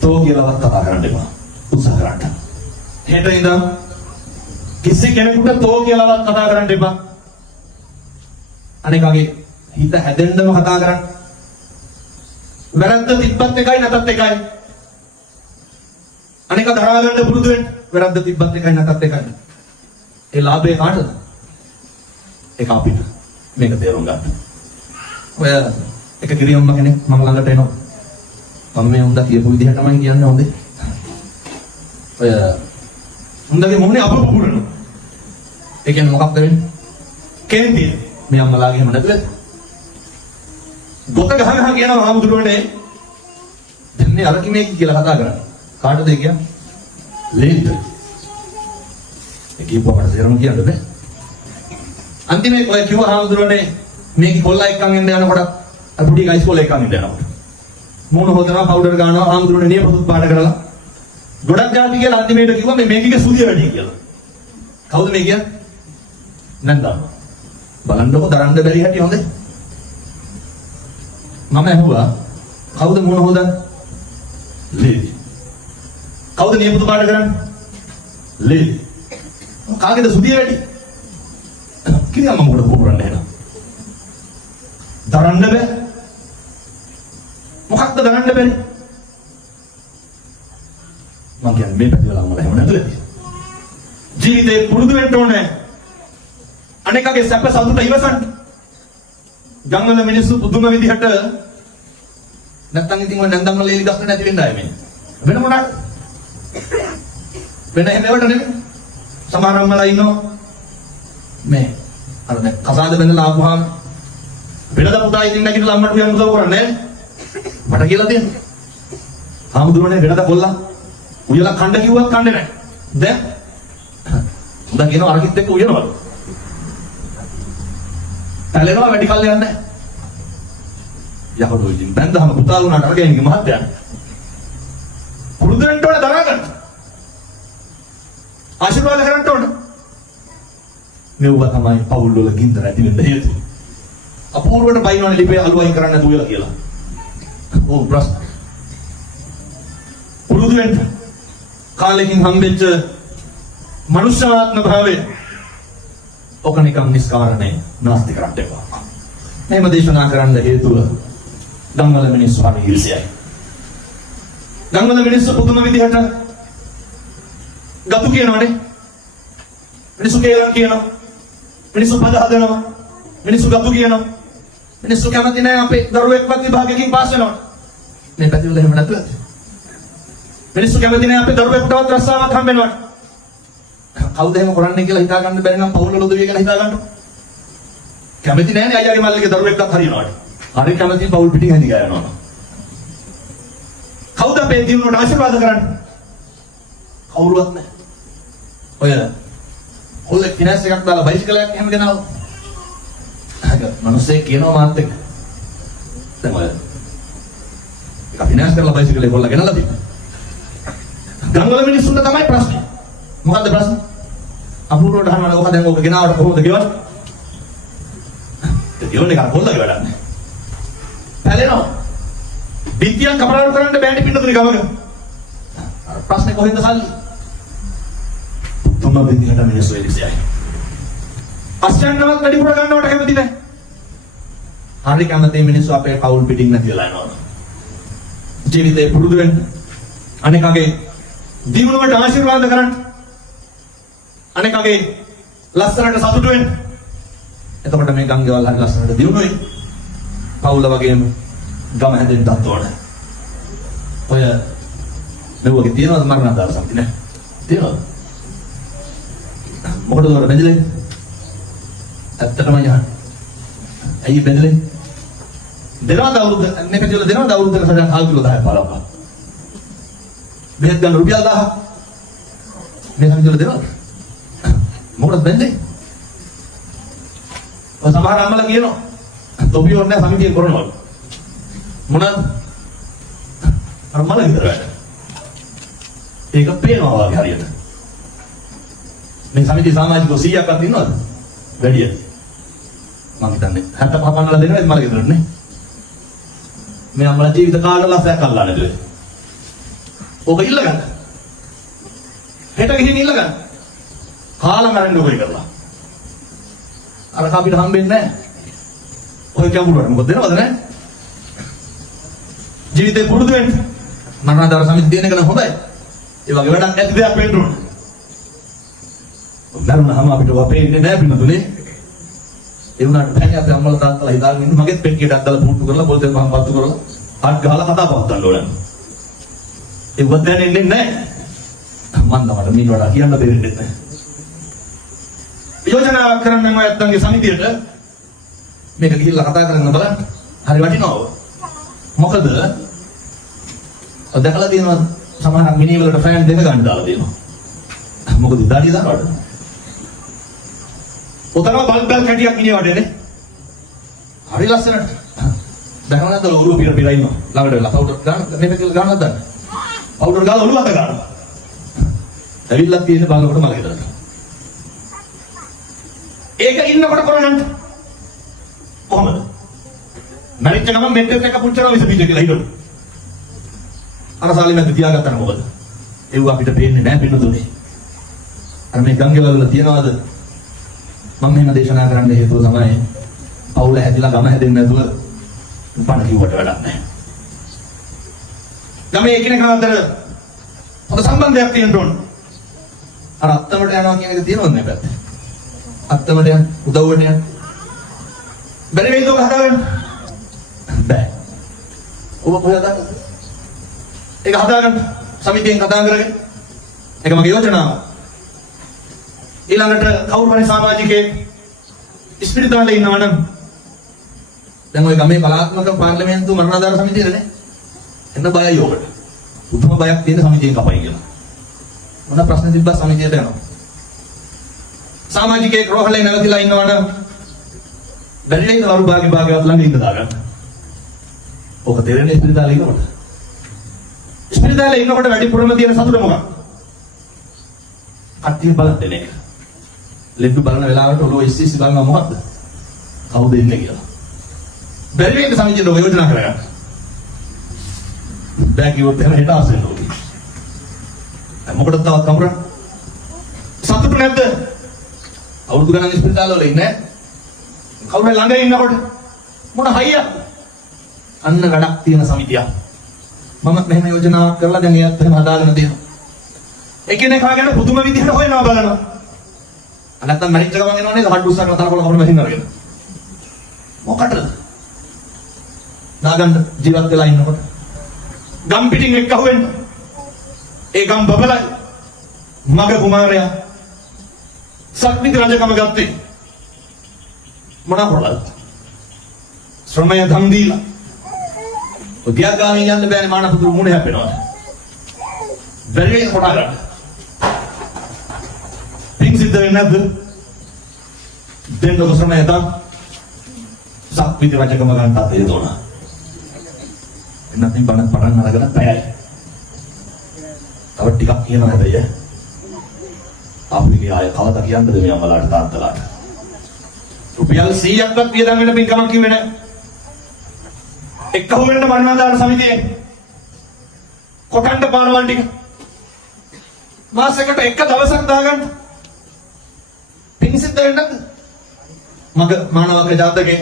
තෝ කියලාවත් කතා කරන්න එපා. උත්සාහ කරන්න. හෙට ඉඳන් කිසි කෙනෙකුට තෝ කියලාවත් කතා කරන්න එපා. අනේකගේ හිත හැදෙන්නම කතා කරන්න. වැරද්ද තිබ්බත් එකයි නැතත් එකයි. අනේක දරා ගන්න පුරුදු වෙන්න. වැරද්ද තිබ්බත් එකයි නැතත් එකයි. ඒ ලාභේ කාටද? ඒක අපිට. මේක තේරුම් ගන්න. ඔය එක ගිරියම්ම කෙනෙක් මම ළඟට එනවා. මම මේ උන්ද කියපු විදිහටමයි කියන්නේ හොඳේ. ඔය උන්දගේ මොහොනේ අප පුරනවා. ඒ කියන්නේ මොකක්ද වෙන්නේ? කේන්තිය. මේ අම්මලාගේ හැම නැතුව. ගොත ගහනවා කියනවා ආමුදුරනේ. දැන් මේ අරකි මේක කියලා කතා කරන්නේ. කාටද ඒ කියන්නේ? ලේන්ද. ඒ කියපුවාට තේරුම් කියන්න බෑ. අන්තිමේ ඔය කිව්ව ආමුදුරනේ මේක කොල්ලා එක්කන් එන්න යනකොට අපුඩි ගයිස් කොල්ලා එක්කන් එන්න යනකොට. මොන හොදනවා පවුඩර් ගන්නවා ආමුදුරනේ නියපොතුත් පාට කරලා. ගොඩක් જાති කියලා අන්තිමේට කිව්වා මේ මේකේ සුදිය වැඩි කියලා. කවුද මේ කියන්නේ? නැන්දා. බලන්නකො දරන්න බැරි හැටි හොඳේ. මම ඇහුවා කවුද මොන හොදන්නේ? ලේලි. කවුද නියපොතු පාට කරන්නේ? ලේලි. කාගේද සුදිය වැඩි? කිරියා මම මොකටද පුරන්නේ එහෙනම්? දරන්න බෑ. මොකක්ද දරන්න බැරි? මම කියන්නේ මේ පැතිවල අම්මලා එහෙම නැතුව. ජීවිතේ පුරුදු වෙන්න ඕනේ. අනේකගේ සැප සතුට ඉවසන්න. ගම්වල මිනිස්සු පුදුම විදිහට නැත්තම් ඉතින් ඔය නැන්දම්ම ලේලි ගස්න නැති වෙන්න ආයේ මේ. වෙන මොනවාද? වෙන එහෙම ඒවට නෙමෙයි. සමහර අම්මලා ඉන්නවා මේ අර දැන් කසාද බඳලා ආපුවාම වෙනද පුතා ඉතින් නැගිටලා අම්මට කියන්න උදව් කරන්නේ නැහැ. මට කියලා දෙන්න. ආමුදුරනේ වෙනද කොල්ලා උයලා කණ්ඩ කිව්වත් කන්නේ නැහැ. දැන් උදා කියනවා අරකිත් එක්ක උයනවලු. ඇලෙනවා වැඩි කල් යන්නේ නැහැ. යහඩෝ ඉතින් බැන්දහම පුතා වුණාට අර ගෑණිගේ මහත්තයා. පුරුදු වෙන්න ඕනේ දරා ගන්න. ආශිර්වාද කරන්න ඕනේ. මෙව්ව තමයි පවුල් වල ගින්දර ඇති වෙන්න හේතුව. අපූර්වට බයිනවනේ ලිපේ අලුවයින් කරන්න නැතුව කියලා. ඕ ප්‍රශ්න. පුරුදු වෙන්න කාලෙකින් හම්බෙච්ච මනුෂ්‍යාත්ම භාවය ඔක නිකම් නිස්කාරණේ නාස්ති කරන්න එපා. මේම දේශනා කරන්න හේතුව ගම්වල මිනිස්සු හරි හිල්සියයි. ගම්වල මිනිස්සු පුදුම විදිහට ගතු කියනවානේ. මිනිස්සු කේලම් කියනවා. මිනිස්සු පද හදනවා. මිනිස්සු ගතු කියනවා. මිනිස්සු කැමති නැහැ අපේ දරුවෙක්වත් විභාගයකින් පාස් වෙනවා. මේ පැතිවල එහෙම නැතුව. මිනිස්සු කැමති නැහැ අපේ දරුවෙක්ටවත් රස්සාවක් හම්බෙනවා. කවුද එහෙම කරන්නේ කියලා හිතා ගන්න බැරි නම් පවුල වල උදවිය ගැන හිතා ගන්න. කැමති නැහැනේ අයියාගේ මල්ලිගේ දරුවෙක්වත් හරියනවාට. හරි කැමති පවුල් පිටින් හැදි ගයනවා. කවුද අපේ දිනුවට ආශිර්වාද කරන්නේ? කවුරුවත් නැහැ. ඔය ඔල්ලේ ෆිනෑන්ස් එකක් දාලා බයිසිකලයක් එහෙම ගෙනාවා. මිනිස්සේ කියනවා මාත් එක්ක. දැන් ඔය ඒක ෆිනෑන්ස් කරලා බයිසිකලේ කොල්ල ගෙනලා තිබ්බා. ගම්වල මිනිස්සුන්ට තමයි ප්‍රශ්නේ. මොකද්ද ප්‍රශ්නේ? අපූර්වට අහනවා ඔක දැන් ඔක ගෙනාවට කොහොමද ගෙවන්නේ? ගෙවන්නේ කා කොල්ලගේ වැඩක් නෑ. පැලෙනවා. බිත්තියක් කපරාරු කරන්න බෑනේ පින්නතුනේ ගමක. ප්‍රශ්නේ කොහෙන්ද සල්ලි? තුම විදිහට මිනිස්සු එලිසයි. අස්චන්නවත් වැඩි පුර ගන්නවට කැමති නෑ. හරි කැමති මිනිස්සු අපේ කවුල් පිටින් නැතිලා යනවා. ජීවිතේ පුරුදු වෙන්න. අනිකගේ දිනුවට ආශිර්වාද කරන්න. අනිකගේ ලස්සනට සතුටු වෙන්න. එතකොට මේ ගංගේවල් හරි ලස්සනට දිනුනොයි. පවුල වගේම ගම හැදෙන්නත් ඕන. ඔය මෙවගේ තියනවාද මරණාදාර සම්පති නෑ? තියනවාද? මොකටද ඔර බෙදලේ? ඇත්තටම යහන්. ඇයි බෙදලේ? දෙනවද අවුරුද්ද මේ පැතිවල දෙනවද අවුරුද්දකට සජන් කාල් කිලෝ 10 15ක්. බෙහෙත් ගන්න රුපියල් 1000ක්. මේ පැතිවල දෙනවද? මොකටද බෙදන්නේ? ඔය සමහර අම්මලා කියනවා තොපි ඕනේ නැහැ සමිතියෙන් කරනවලු. මොනවාද? අර මල විතර වැඩ. ඒක පේනවා වගේ හරියට. මේ සමිතිය සමාජිකව 100ක්වත් ඉන්නවද? වැඩිය. මම හිතන්නේ 75 පන්නලා දෙනවද මල විතරනේ. මේ අම්මලා ජීවිත කාලවල ලස්සයක් අල්ලලා නේද? ඕක ඉල්ලගන්න. හෙට ගිහින් ඉල්ලගන්න. කාලා මරන්න ඕක කරලා. අර අපිට හම්බෙන්නේ නැහැ. ඔය කැඹුරට මොකද දෙනවද නැහැ? ජීවිතේ පුරුදු වෙන්න. මරණාදාර සමිතිය දෙන එක නම් හොඳයි. ඒ වගේ වැඩක් නැති දෙයක් වෙන්න ඕන. දරුණාම අපිට වපේන්නේ නැහැ පින්නතුනේ. ඒ වුණාට පැණි අපේ අම්මලා තාත්තලා හිතාගෙන ඉන්න මගෙත් පෙට්ටියටක් දාලා පුරුදු කරලා පොල් තෙල් මහම් පත්තු කරලා හත් ගහලා කතා පවත්වන්න ඕන. ඒ වත් දැනෙන්නේ නැහැ. මන් තමයි මින් වඩා කියන්න දෙන්නේ නැහැ. යෝජනා කරන්න නම් ඔයත්ගේ සමිතියට මේක ගිහිල්ලා කතා කරන්න බලන්න. හරි වටිනවද? මොකද ඔය දැකලා තියෙනවා සමහර මිනි වලට ෆෑන් දෙක ගන්න දාලා තියෙනවා. මොකද දාඩිය දානවද? උතරම බල්බ් කැටියක් මිනි වටේනේ. හරි ලස්සනට. දැකලා නැද්ද ඔළුව පිර පිර ඉන්නවා. ළඟට වෙලා පවුඩර් ගන්න මේ පැත්තට ගන්නවද දන්නේ? පවුඩර් ගාලා ඔළුවට ගන්නවා. ඇවිල්ලා තියෙන බලනකොට මල ගෙදරට. ඒක ඉන්නකොට කරනන්ට කොහමද? මරිච්ච ගමන් මෙන්ටල් එක පුච්චනවා විස බීජ කියලා හිතනවා. අරසාලි මැද තියාගත්තා මොකද? ඒව අපිට පේන්නේ නැහැ පින්නතුනේ. අර මේ ගංගේවල වල තියනවාද? මම මෙහෙම දේශනා කරන්න හේතුව තමයි පවුල හැදිලා ගම හැදෙන්නේ නැතුව පණ කිව්වට වැඩක් නැහැ. ගමේ එකිනෙකා අතර හොඳ සම්බන්ධයක් තියෙන්න ඕන. අර අත්තමට යනවා කියන එක තියෙනවද මේ පැත්තේ? අත්තමට යන උදව්වට යන බැරි වේද ඔක හදාගන්න බෑ. ඔබ කොහෙද ඒක හදාගන්න සමිතියෙන් කතා කරගෙන ඒක මගේ යෝජනාව. ඊළඟට කවුරු හරි සමාජිකයෙක් ඉස්පිරිතාලේ ඉන්නවා නම් දැන් ওই ගමේ කලාත්මක පාර්ලිමේන්තු මරණාදාර සමිතියනේ එන්න බයයි ඔකට. උතුම බයක් තියෙන සමිතියෙන් කපයි කියලා. මොන ප්‍රශ්න තිබ්බා සමිතියට යනවා. සමාජිකයෙක් රෝහලේ නැවතිලා ඉන්නවා නම් බැරි නේද වරු භාගයවත් ළඟ ඉඳ දාගන්න. ඔක තේරෙන්නේ ඉස්පිරිතාලේ ඉන්නකොට. ඉස්පිරිතාලේ ඉන්නකොට වැඩිපුරම තියෙන සතුට මොකක්ද? කට්ටිය බලන් දෙන එක. ලෙඩ බලන වෙලාවට ඔලුව ඉස්සිසි බලනවා මොකද්ද? කවුද ඉන්නේ කියලා. බැරි වේද සමිතියට ඔය යෝජනා කරගන්න. බෑ කිව්වොත් එහෙම හෙට ආසෙන්න ඕනේ. මොකටද තවත් කවුරු? සතුටු නැද්ද? අවුරුදු ගණන් ස්පිරිතාල වල ඉන්නේ කවුරු හරි ළඟ ඉන්නකොට මොන හයියක් අන්න ගඩක් තියෙන සමිතියක් මම මෙහෙම යෝජනාවක් කරලා දැන් ඒත් එහෙම හදාගෙන තියෙනවා එකිනෙකා ගැන පුදුම විදිහට හොයනවා බලනවා නැත්තම් මැරිච්ච ගමන් එනවා නේද හඩ් උස්සගෙන තරකොල කවුරු මැදින් අරගෙන මොකටද නාගන්න ජීවත් වෙලා ඉන්නකොට ගම් පිටින් එක්ක අහුවෙන්න ඒ ගම් බබලයි මග කුමාරයා සක්විති රජකම ගත්තේ මොන කරලාද ශ්‍රමය ධම් දීලා උද්‍යාගාමී යන්න බෑනේ මානපුතුරු මුණ හැපෙනවා බැරිවෙයි කොටා ගන්න පින් සිද්ධ වෙන්නේ නැද්ද දෙන්නක ශ්‍රමය ධම් සක්විති රජකම ගන්න තාතේ තෝරා එන්නත් බණ පටන් අරගෙන පැයයි තව ටිකක් කියනවා හැබැයි අපිගේ ආය කවදා කියන්නද මේ අම්මලාට තාත්තලාට රුපියල් 100ක්වත් වියදම් වෙන පින්කමක් කිව්වේ නැහැ එක්කම වෙන්න මරණාදාන සමිතියේ කොටන්න පාරවල් ටික මාසෙකට එක දවසක් දාගන්න පින් සිද්ධ වෙන්නද මග මානවක ජාතකේ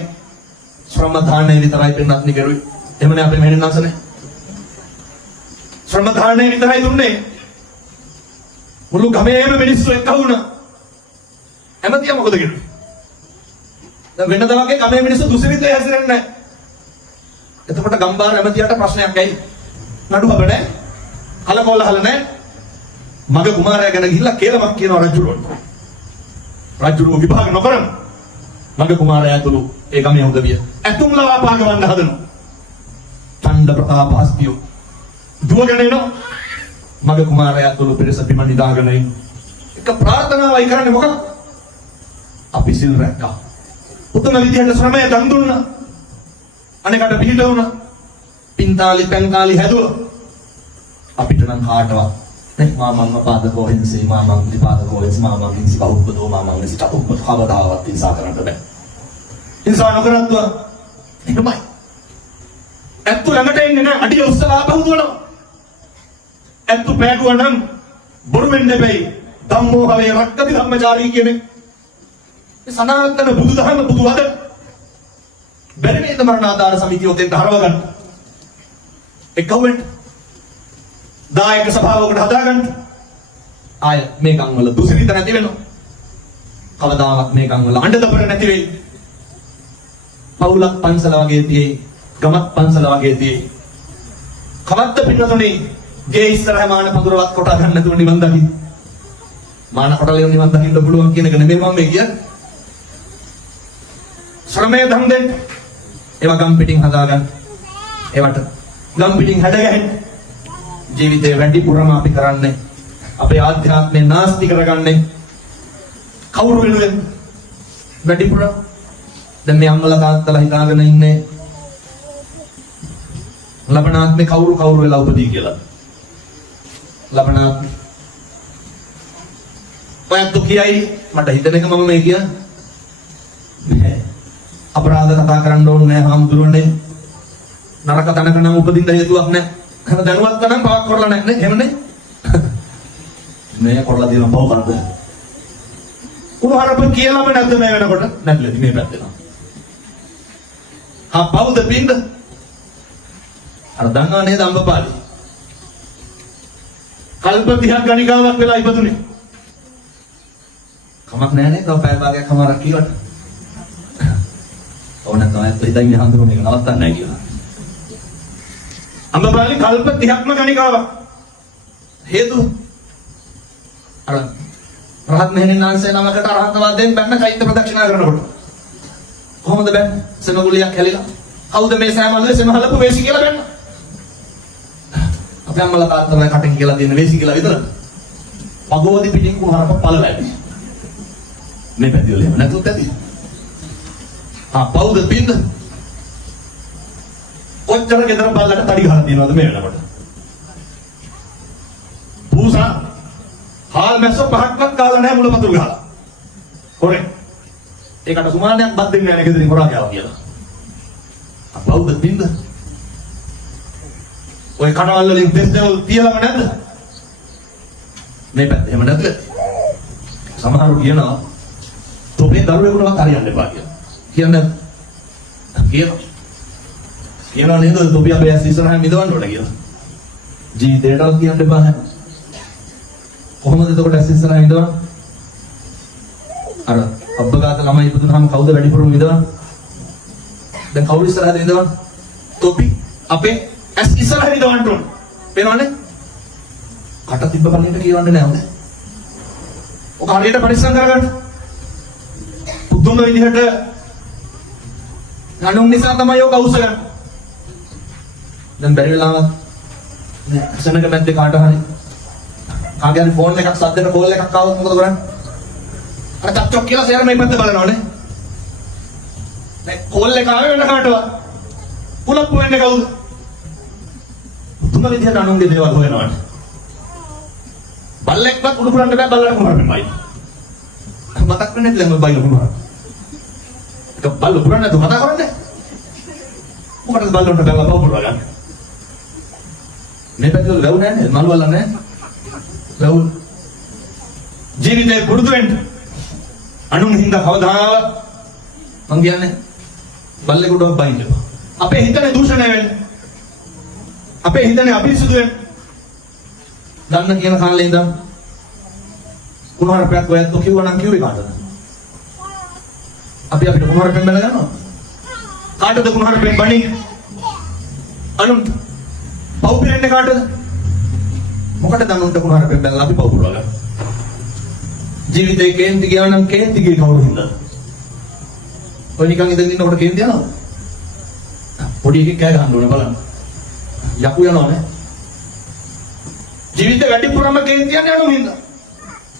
ශ්‍රම දාණය විතරයි පින්නත් නිකරුයි එහෙමනේ අපේ මෙහෙණ නැසනේ ශ්‍රම දාණය විතරයි දුන්නේ මුළු ගමේම මිනිස්සු එක්ක වුණා එමතිය මොකද කියන්නේ දැන් වෙනද වගේ ගමේ මිනිස්සු දුසිරිතේ හැසිරෙන්නේ නැහැ එතකොට ගම්බාර එමතියට ප්‍රශ්නයක් ඇයි නඩු හබ නැහැ කලකොලහල නැහැ මග කුමාරයා ගැන ගිහිල්ලා කේලමක් කියනවා රජුරුව විභාග නොකරන මග කුමාරයා ඇතුළු ඒ ගමේ උදවිය ඇතුම්ලා පාගවන්න හදනවා ඡණ්ඩ ප්‍රතාප හස්තියෝ දුවගෙන එනවා මග කුමාරයා ඇතුළු පිරිස බිම නිදාගෙන ඉන්න එක ප්‍රාර්ථනාවයි කරන්නේ මොකක්ද අපි සිල් රැක්කා උතුම් විදියට ශ්‍රමය දන් දුන්නා අනේකට පිළිට වුණා පින්තාලි පැන්තාලි හැදුවා අපිට නම් කාටවත් නේ මාමංග පාදකෝ හින්සේ මාමංග විපාදකෝ හින්සේ මාමංග හින්සේ බෞද්ධෝ මාමංග හින්සේ චතුප්පත කවදාවත් හිංසා කරන්න බෑ හිංසා නොකරත්වා එහෙමයි ඇත්තු ළඟට එන්නේ නැහැ අඩිය උස්සලා ආපහු දුවනවා ඇත්තු පෑගුවා නම් බොරු වෙන්න බෑ ධම්මෝ හවේ රක්කති ධම්මචාරී කියන්නේ මේ සනාතන බුදුදහම බුදුවද බැරි නේද මරණාදාන සමිතිය උතෙන් හරව ගන්න එක්කවෙන්න දායක සභාවකට හදාගන්න ආය මේ කන් වල දුසිරිත නැති වෙනවා කවදාවත් මේ කන් වල අඬදපර නැති වෙයි පවුලක් පන්සල වගේ තියෙයි ගමක් පන්සල වගේ තියෙයි කවද්ද පින්නතුනේ ගේ ඉස්සරහ මාන පඳුරවත් කොට ගන්න නැතුව නිවන් දකින්න මාන කොටලිය නිවන් දකින්න පුළුවන් කියන එක නෙමෙයි මම මේ කියන්නේ ශ්‍රමය ධම් දෙන්න ඒවා ගම් පිටින් හදාගන්න ඒවට ගම් පිටින් හැඩගැහෙන්න ජීවිතේ වැඩිපුරම අපි කරන්නේ අපේ ආධ්‍යාත්මේ නාස්ති කරගන්නේ කවුරු වෙනුවෙන් වැඩිපුර දැන් මේ අම්මලා තාත්තලා හිතාගෙන ඉන්නේ ලබනාත්මේ කවුරු වෙලා උපදී කියලා ලබනාත්මේ ඔයත් කියයි මට හිතන එක මම මේ කියන්නේ අපරාධ කතා කරන්න ඕනේ නැහැ හාමුදුරනේ නරක තැනක නම් උපදින්න හේතුවක් නැහැ දැනුවත් නම් පවක් කරලා නැහැ නේ එහෙමනේ මේ කරලා දින පව කරද උහරප කියලාම නැද්ද මේ වෙනකොට නැත්ලද මේ පැත්තේ හා පවුද පින්ද අර දන්නා නේද අම්බපාලි කල්ප 30ක් ගණිකාවක් වෙලා ඉපදුනේ කමක් නැහැ නේ තව පැය භාගයක් හමාරක් කියවට ඕන තමයි හිතයි මේ හඳුනන එක නවත්තන්න නැහැ කියලා අම්බපාලි කල්ප 30ක්ම ගණිකාවක් හේතු අර රහත් මෙහෙණින්නාන්සේ නමකට අරහතවාදයෙන් බැන්න චෛත්‍ය ප්‍රදක්ෂිනා කරනකොට කොහොමද බැන්න සෙමගුලියක් හැලිලා කවුද මේ සෑමල්ලේ සෙමහලපු වේසි කියලා බැන්න අපේ අම්මලා තාත්තලා කටින් කියලා දෙන වේසි කියලා විතරද පගෝදි පිටින් කුහරප පළලයි මේ පැතිවල එහෙම නැතුත් ඇති පවුද පින්ද කොච්චර ගෙදර බල්ලට තඩි ගහලා තියෙනවද මේ වෙනකොට පූසා හාල් මැස්සෝ පහක්වත් කාලා නැහැ මුල පතුරු ගහලා හොරේ ඒකට සුමානයක් බත් දෙන්නේ නැහැ ගෙදරින් හොරා ගාවා කියලා පවුද පින්ද ඔය කඩවල වලින් දෙස්දෙවල් තියලාම නැද්ද මේ පැත්ත එහෙම නැද්ද සමහරව කියනවා ඔබේ දරුවෙකුටවත් හරියන්න එපා කියලා. කියනවා නේද තොපි අපේ ඇස් ඉස්සරහින් මිදවන්න ඕන කියලා. ජීවිතේටවත් කියන්න එපා. කොහොමද එතකොට ඇස් ඉස්සරහින් මිදවන්නේ? අර අබ්බගාත ළමයි ඉපදුනහම කවුද වැඩිපුරම මිදවන්නේ? දැන් කවුරු ඉස්සරහද මිදවන්නේ? තොපි අපේ ඇස් ඉස්සරහින් මිදවන්න ඕන. පේනවනේ? කට තිබ්බ කලින්ට කියවන්නේ නැහැ හොඳ. ඔක හරියට පරිස්සම් කරගන්න. පුදුම විදිහට නණුන් නිසා තමයි ඔක අවශ්‍ය. දැන් බැරි වෙලාවක් නේ සෙනඟ මැද්දේ කාට හරි කාගේ හරි ෆෝන් එකක් සද්දෙට කෝල් එකක් ආවොත් මොකද කරන්නේ? අර චක්චොක් කියලා සේර මේ පැත්ත බලනවනේ. දැන් කෝල් එක ආවේ වෙන කාටවත්. පුලප්පු වෙන්නේ කවුද? පුදුම විදිහට නණුන්ගේ දේවල් හොයනවානේ. බල්ලෙක්වත් උඩු පුරන්න බෑ බල්ලට කුමාරෙමයි. මතක් වෙන්නේ නැද්ද බයිල කුමාර? ඒක බල්ල පුරන්න නැතුව කතා කරන්නේ. මොකටද බල්ලන්ට බැලලා පවුරවා ගන්න? මේ පැත්තේ වැව් නැහැ නේද? මල් වල නැහැ. වැව් ජීවිතේ පුරුදු වෙන්න. අනුන් හින්දා කවදාවත් මං කියන්නේ බල්ලෙකුට බයින්න එපා. අපේ හිතනේ දූෂණය වෙන්නේ. අපේ හිතනේ අපිරිසුදු වෙන්නේ. දන්න කියන කාලේ ඉඳන් කුණාරපයක් ඔයත් කිව්වා නම් කිව්වේ කාටද? අපි අපිට කුණාරපෙන් බැල ගන්නවා. කාටද කුණාරපෙන් බණි? අනුන්ට. පව් පිරෙන්නේ කාටද? මොකටද අනුන්ට කුණාරපෙන් බැලලා අපි පව් පුරවා ගන්න? ජීවිතේ කේන්ති ගියා නම් කේන්ති ගියේ කවුරු හින්දාද? ඔය නිකන් ඉඳන් ඉන්නකොට කේන්ති යනවද? පොඩි එකෙක් කෑ ගහන්න ඕන බලන්න. යකු යනවනේ. ජීවිත වැඩිපුරම කේන්ති යන්නේ අනුන් හින්දා.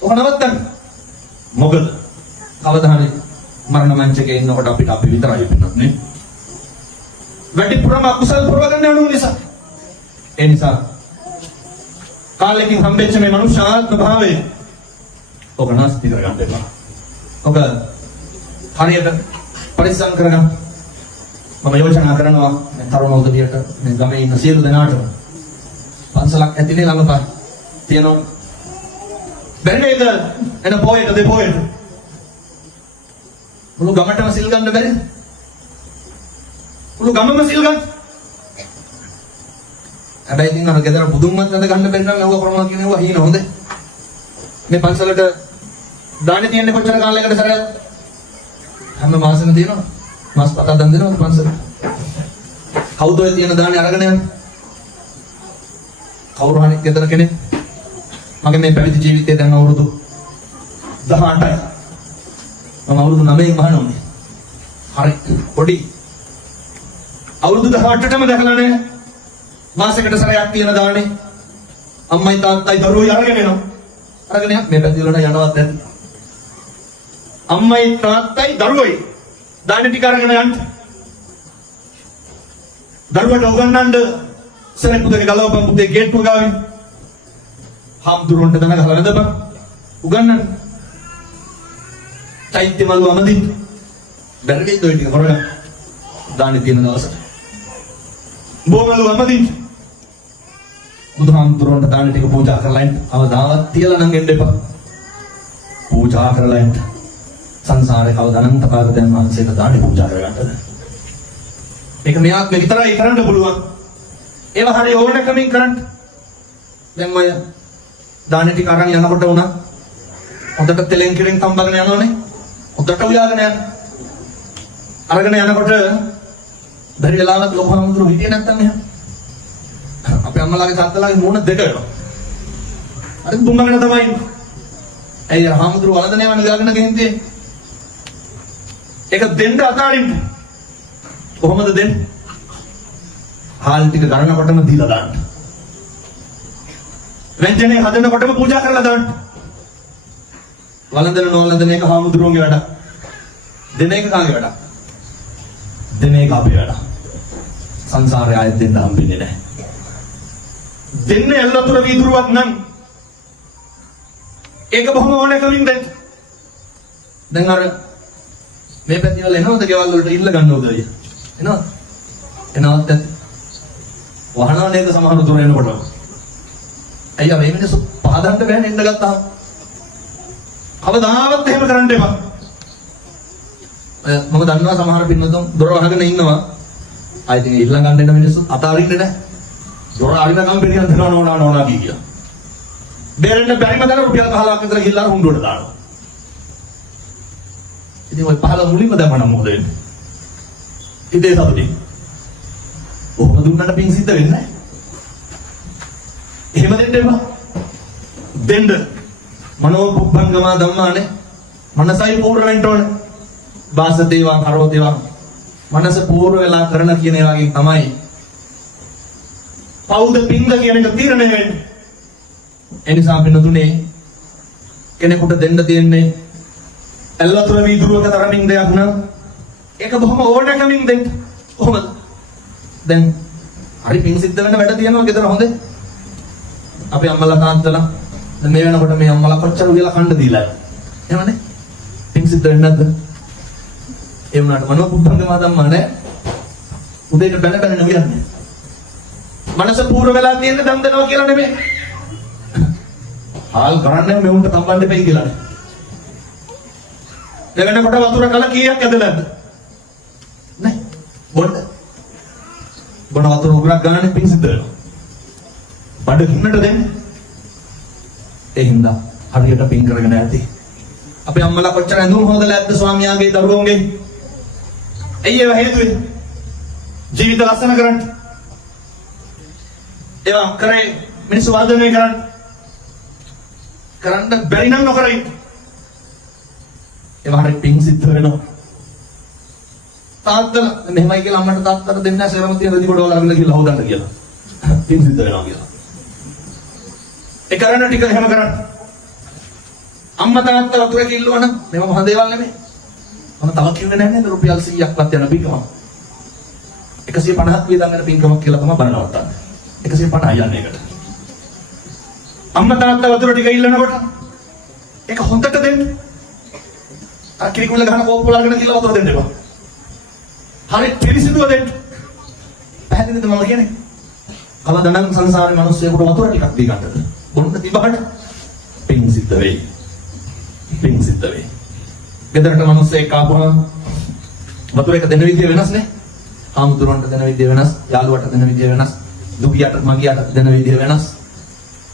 ඔක නවත්තන්න. මොකද කවදා හරි මරණ මංචකේ ඉන්නකොට අපිට අපි විතරයි වෙන්නේ නේ. වැඩිපුරම අකුසල් පුරවගන්නේ අනුන් නිසා. ඒ නිසා කාලෙකින් හම්බෙච්ච මේ මනුෂ්‍ය ආත්ම භාවය ඔක නැස්ති කරගන්න එපා. ඔක හරියට පරිස්සම් කරගන්න. මම යෝජනා කරනවා මේ තරුණ උදවියට මේ ගමේ ඉන්න සියලු දෙනාට පන්සලක් ඇතිනේ ළඟපා තියෙනවා. බැරි නේද? එන පොයට දෙපොයට මුළු ගමටම සිල් ගන්න බැරිද? මුළු ගමම සිල් ගන්න. හැබැයි ඉතින් අර ගෙදර බුදුන්වත් අඳ ගන්න බැරි නම් නෝව කරනවා කියනවා හීන හොඳේ. මේ පන්සලට දාන්නේ තියන්නේ කොච්චර කාලයකට සැරයක්? හැම මාසෙම තියෙනවා. මාස 7ක් දන් දෙනවා පන්සල. කවුද ඔය තියෙන දාන්නේ අරගෙන යන්නේ? කවුරු හරි ගෙදර කෙනෙක් මගේ මේ පැවිදි ජීවිතේ දැන් අවුරුදු 18යි. මම අවුරුදු 9න් මහණුනේ. හරි පොඩි. අවුරුදු 18ටම දැකලා නැහැ. මාසෙකට සැරයක් තියෙන දානේ. අම්මයි තාත්තයි දරුවෝයි අරගෙන එනවා. අරගෙන මේ පැති වලට යනවත් නැති. අම්මයි තාත්තයි දරුවෝයි දානේ ටික අරගෙන යන්න. දරුවට උගන්වන්න සරේ පුතේ ගලවපන් පුතේ ගේට්ටුව ගාවේ. හම්දුරොන්ට දන ගහලා වැදපන්. උගන්වන්න. චෛත්‍ය මල්ව අමදින්න. බැරගෙයිද ඔය ටික කරගන්න. දානේ තියෙන දවසට. බෝමලු අමදින්න. බුදුහාමුදුරන්ට දානේ ටික පූජා කරලා ඉන්න. අවදාවත් තියලා නම් එන්න එපා. පූජා කරලා ඉන්න. සංසාරේ කවදානම් තථාගතයන් වහන්සේට දානේ පූජා කරගන්නද? මේක මෙයාත් මේ විතරයි කරන්න පුළුවන්. ඒව හරි ඕනකමින් කරන්න. දැන් ඔය දානේ ටික අරන් යනකොට උනා හොඳට තෙලෙන් කිරෙන් තම්බගෙන යනවනේ. හොඳට උයාගෙන යන්න. අරගෙන යනකොට බැරි වෙලාවක් ලොකුහාමුදුරුවෝ හිටියේ නැත්තම් එහෙම. අපේ අම්මලාගේ තාත්තලාගේ මූණ දෙක වෙනවා. අර දුන්නගෙන තමයි. ඇයි හාමුදුරුවෝ වළඳ නෑවනේ දාගෙන ගෙහින් තියෙන්නේ. ඒක දෙන්න අතාරින්න. කොහොමද දෙන්නේ? හාල් ටික ගන්නකොටම දීලා දාන්න. වෙන්ජනේ හදනකොටම පූජා කරලා දාන්න. වළඳන නොවළඳන එක හාමුදුරුවෝගේ වැඩ. දෙන එක කාගේ වැඩ? දෙන එක අපේ වැඩ. සංසාරේ ආයෙත් දෙන්න හම්බෙන්නේ නැහැ. දෙන්නේ එල්ලතුර වීදුරුවක් නම් ඒක බොහොම ඕනකමින් දෙන්න. දැන් අර මේ පැති වල එනවද ගෙවල් වලට ඉල්ල ගන්නවද අය? එනවද? එනවත් ඇත්ත. වහනවා නේද සමහර දුර එනකොට. අයියා මේ මිනිස්සු පාදන්න බෑනේ එන්න ගත්තාම. කවදාවත් එහෙම කරන්න එපා. මම දන්නවා සමහර පින්නතුන් දොර වහගෙන ඉන්නවා. ආයි ඉතින් ඊළඟ ගන්න එන මිනිස්සු අතාරින්නේ නැහැ. දොර අරිනකම් පිටින් දෙනවා නෝනා කිය. බේරෙන්න බැරිම දර රුපියල් 15ක් විතර ගිහිල්ලා හුඬුවට දානවා. ඉතින් ඔය 15 මුලින්ම දැම්මම මොකද වෙන්නේ? ඉතේ සතුටින්. ඔහොම දුන්නට පින් සිද්ධ වෙන්නේ නැහැ. එහෙම දෙන්න එපා. දෙන්න. මනෝ පුබ්බංගම ධම්මානේ. මනසයි පූර්ණ වෙන්න ඕනේ. වාසතේවා කරෝතේවා. මනස පූර්ව වෙලා කරන කියන ඒ වගේ තමයි. පෞද පින්ද කියන එක තීරණය වෙන්නේ. එනිසා පින්නතුනේ කෙනෙකුට දෙන්න තියෙන්නේ ඇල්වතුර වීදුරුවක තරමින් දෙයක් නම් ඒක බොහොම ඕනකමින් දෙන්න. කොහොමද? දැන් හරි පින් සිද්ධ වෙන වැඩ තියෙනවා ගෙදර හොඳේ. අපි අම්මලා තාත්තලා දැන් මේ වෙනකොට මේ අම්මලා කොච්චර උයලා කන්න දීලා. එහෙමනේ. පින් සිද්ධ වෙන්නේ නැද්ද? ඒ වුණාට මනෝ පුබ්බංගම ධම්මා නෑ. උදේට බැන බැන නෙවියන්නේ. මනස පූර්ව වෙලා තියෙන්නේ දම් දෙනවා කියලා නෙමෙයි. ආල් කරන්නේ මේ උන්ට තම්බන්න දෙපයි කියලා. දෙවෙනකොට වතුර කල කීයක් ඇදලා නැද්ද? නෑ. බොන්න වතුර උගරක් ගන්න පින් සිද්ධ වෙනවා. බඩ ගින්නට දෙන්නේ. ඒ හින්දා හරියට පින් කරගෙන ඇති. අපේ අම්මලා කොච්චර ඇඳුම් හොදලා ඇද්ද ස්වාමියාගේ දරුවෝගේ? ඇයි ඒව හේතුවේ? ජීවිත ලස්සන කරන්න. ඒවා කරේ මිනිස්සු වර්ධනය කරන්න බැරි නම් නොකරයි. ඒවා හරිය පින් සිද්ධ වෙනවා. තාත්තලා මෙහෙමයි කියලා අම්මට තාත්තට දෙන්න සෙරම තියෙන රෙදි ගොඩවල් අරගෙන ගිහලා හොදන්න කියලා. පින් සිද්ධ වෙනවා කියලා. ඒ කරන්න ටික එහෙම කරන්න. අම්මා තාත්තා වතුර කිල්ලුවා නම් මේව මහ දේවල් නෙමෙයි. මම තව කිව්වේ නැහැ නේද රුපියල් 100ක්වත් යන පින්කම. 150ක් වේදන් වෙන පින්කමක් කියලා තමයි බලනවත්තන්නේ. 150 යන්නේ ඒකට. අම්මා තාත්තා වතුර ටික ඉල්ලනකොට ඒක හොඳට දෙන්න. අර කිරිකුල ගහන කෝප්ප වලගෙන කියලා වතුර දෙන්න එපා. හරි පිරිසිදුව දෙන්න. පැහැදිලිද මම කියන්නේ? කවදානම් සංසාරේ මිනිස්සුන්ට වතුර ටිකක් දී ගන්නද? බොන්න තිබහට පින් සිද්ධ වෙයි. පින් සිද්ධ වෙයි. ගෙදරට මිනිස්සෙක් ආපුවම වතුර එක දෙන විදිය වෙනස් නේ. ආමුදුරන්ට දෙන විදිය වෙනස්, යාළුවට දෙන විදිය වෙනස්, දුගියට මගියට දෙන විදිය වෙනස්.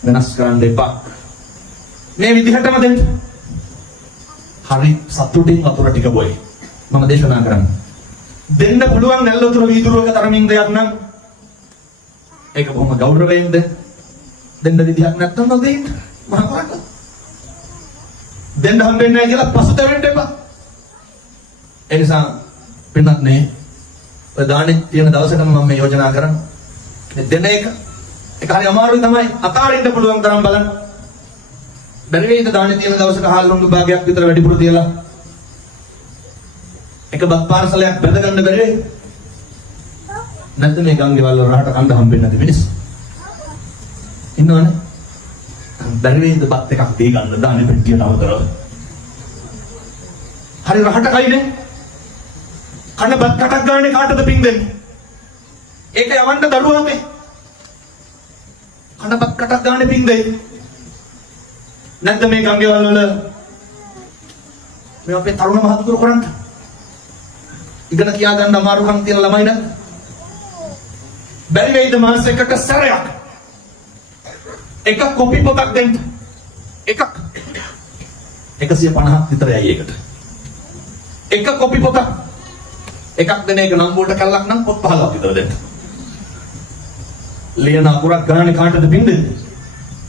වෙනස් කරන්න එපා. මේ විදිහටම දෙන්න. හරි සතුටින් වතුර ටික බොයි. මම දේශනා කරන්නේ. දෙන්න පුළුවන් නැල් වතුර වීදුරුවක තරමින් දෙයක් නම් ඒක බොහොම ගෞරවයෙන් දෙන්න විදිහක් නැත්නම් නොදෙන්න. මම කරන්නේ. දෙන්න හම්බෙන්නේ නැහැ කියලා පසුතැවෙන්න එපා. ඒ නිසා පින්නත් නේ ඔය දානෙ තියෙන දවසටම මම මේ යෝජනා කරන්නේ. මේ දෙන එක හරි අමාරුයි තමයි. අතාරින්න පුළුවන් තරම් බලන්න. බැරි වෙයිද දානෙ තියෙන දවසට හාල් ලොංගු භාගයක් විතර වැඩිපුර තියලා එක බත් පාර්සලයක් බැඳ ගන්න බැරි වෙයි. නැත්නම් මේ ගංගේ වල රහට කන්න හම්බෙන්නේ නැති මිනිස්සු ඉන්නවනේ. බැරි වෙයිද බත් එකක් දී ගන්න දානෙ පෙට්ටියට අවතරව. හරි රහට කයිනේ. කන බත් කටක් ගානේ කාටද පින් දෙන්නේ? ඒක යවන්න දරුවාගේ. කන බත් කටක් ගානේ පින් දෙයි. නැත්නම් මේ ගංගේ වල මේ අපේ තරුණ මහතුරු කරන්ට ඉගෙන කියා ගන්න අමාරුකම් තියෙන ළමයි නේද? බැරි වෙයිද මාසෙකට සැරයක් එක කොපි පොතක් දෙන්න. එකක් 150ක් විතරයි ඒකට. එක කොපි පොතක් එකක් දෙන එක නම් වලට කල්ලක් නම් පොත් 15ක් විතර දෙන්න. ලියන අකුරක් ගානේ කාටද පින් දෙන්නේ?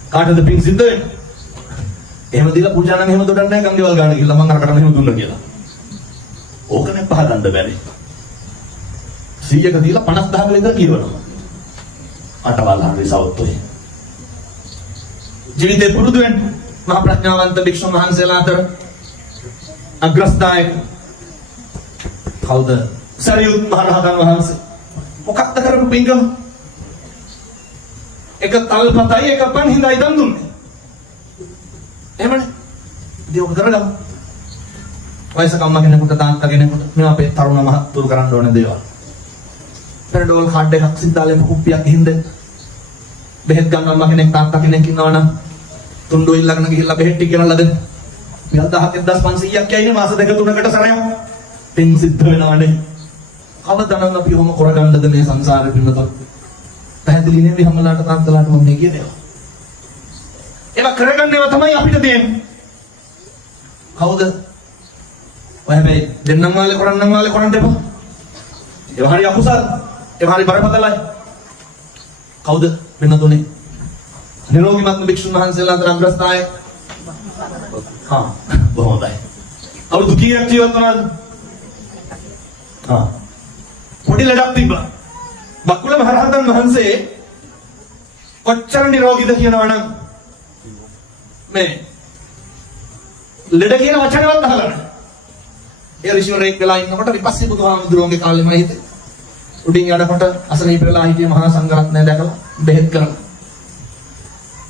කාටද පින් සිද්ධ වෙන්නේ? එහෙම දීලා පූජා නම් එහෙම දොඩන්නේ නැහැ ගංගේවල් ගාන කියලා මම අර කරන්න එහෙම දුන්නා කියලා. ඕකනේ පහදන්න බැරි. 100ක දීලා 50000 විතර කියවනවා. අටවල් හරි සවුත්තුයි. ජීවිතේ පුරුදු වෙන්න මහා ප්‍රඥාවන්ත භික්ෂුන් වහන්සේලා අතර අග්‍රස්ථායක කවුද? සරියුත් මහ රහතන් වහන්සේ. මොකක්ද කරපු පින්කම? එක තල්පතයි එක පන් හිඳයි දන් දුන්නේ. එහෙමනේ. ඉතින් ඔක කරගමු. වයසක අම්මා කෙනෙකුට තාත්තා කෙනෙකුට මේ අපේ තරුණ මහත්තුරු කරන්න ඕන දේවල්. පෙරඩෝල් කාඩ් එකක් සිතාලේ කුප්පියක් ගිහින් දෙන්න. බෙහෙත් ගන්න අම්මා කෙනෙක් තාත්තා කෙනෙක් ඉන්නවා නම් තුන්ඩෝ ඉල්ලගෙන ගිහිල්ලා බෙහෙත් ටික ගෙනල්ලා දෙන්න. මෙල් 1000ක් 1500ක් යයිනේ මාස දෙක තුනකට සැරයක්. පින් සිද්ධ වෙනවනේ. කවදානම් අපි ඔහොම කරගන්නද මේ සංසාරේ පින්නතොත්? පැහැදිලි නෙමෙයි හැමලාට තාත්තලාට මම මේ කියන්නේ. ඒක කරගන්නේව තමයි අපිට දෙන්නේ. කවුද? ඔය හැබැයි දෙන්නම් වාලේ කරන්නම් වාලේ කරන්න එපා. ඒ හරිය අකුසල්. ඒ හරිය බරපතලයි. කවුද වෙනතුනේ? නිරෝගීමත් භික්ෂුන් වහන්සේලා අතර අග්‍රස්ථායක. බොහොම හොඳයි. අවුරුදු කීයක් ජීවත් වුණාද? පොඩි ලඩක් තිබ්බා. බකුල මහරහතන් වහන්සේ කොච්චර නිරෝගීද කියනවනම් මේ ලෙඩ කියන වචනවත් අහලා නැහැ. ඒ ඍෂිවරයෙක් වෙලා ඉන්නකොට විපස්සී බුදුහාමුදුරුවන්ගේ කාලෙම හිතේ උඩින් යනකොට අසනීප වෙලා හිටිය මහා සංඝරත්නය දැකලා බෙහෙත් කරනවා.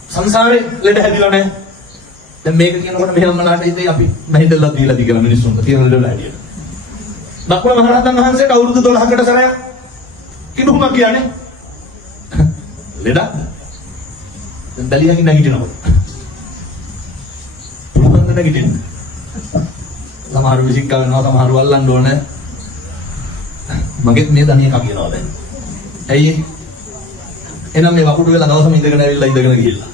සංසාරේ ලෙඩ හැදිලා නැහැ. දැන් මේක කියනකොට මෙහෙම මනාට හිතේ අපි මහින්දලා දීලාද කියලා මිනිස්සුන්ට කියන ලෙඩලා හැදියා. බකුල මහරහතන් වහන්සේට අවුරුදු 12කට සැරයක් කිඹුමක් කියන්නේ ලෙඩක්. දැන් බැලියකින් නැගිටිනවා. පුළුවන් නැගිටින්න. සමහර විසික් ගන්නවා සමහර වල්ලන්න ඕනේ. මගෙත් මේ දණිය කපිනවා දැන්. ඇයි? එනම් මේ වකුඩු වෙලා දවසම ඉඳගෙන ඇවිල්ලා ඉඳගෙන ගිහිල්ලා.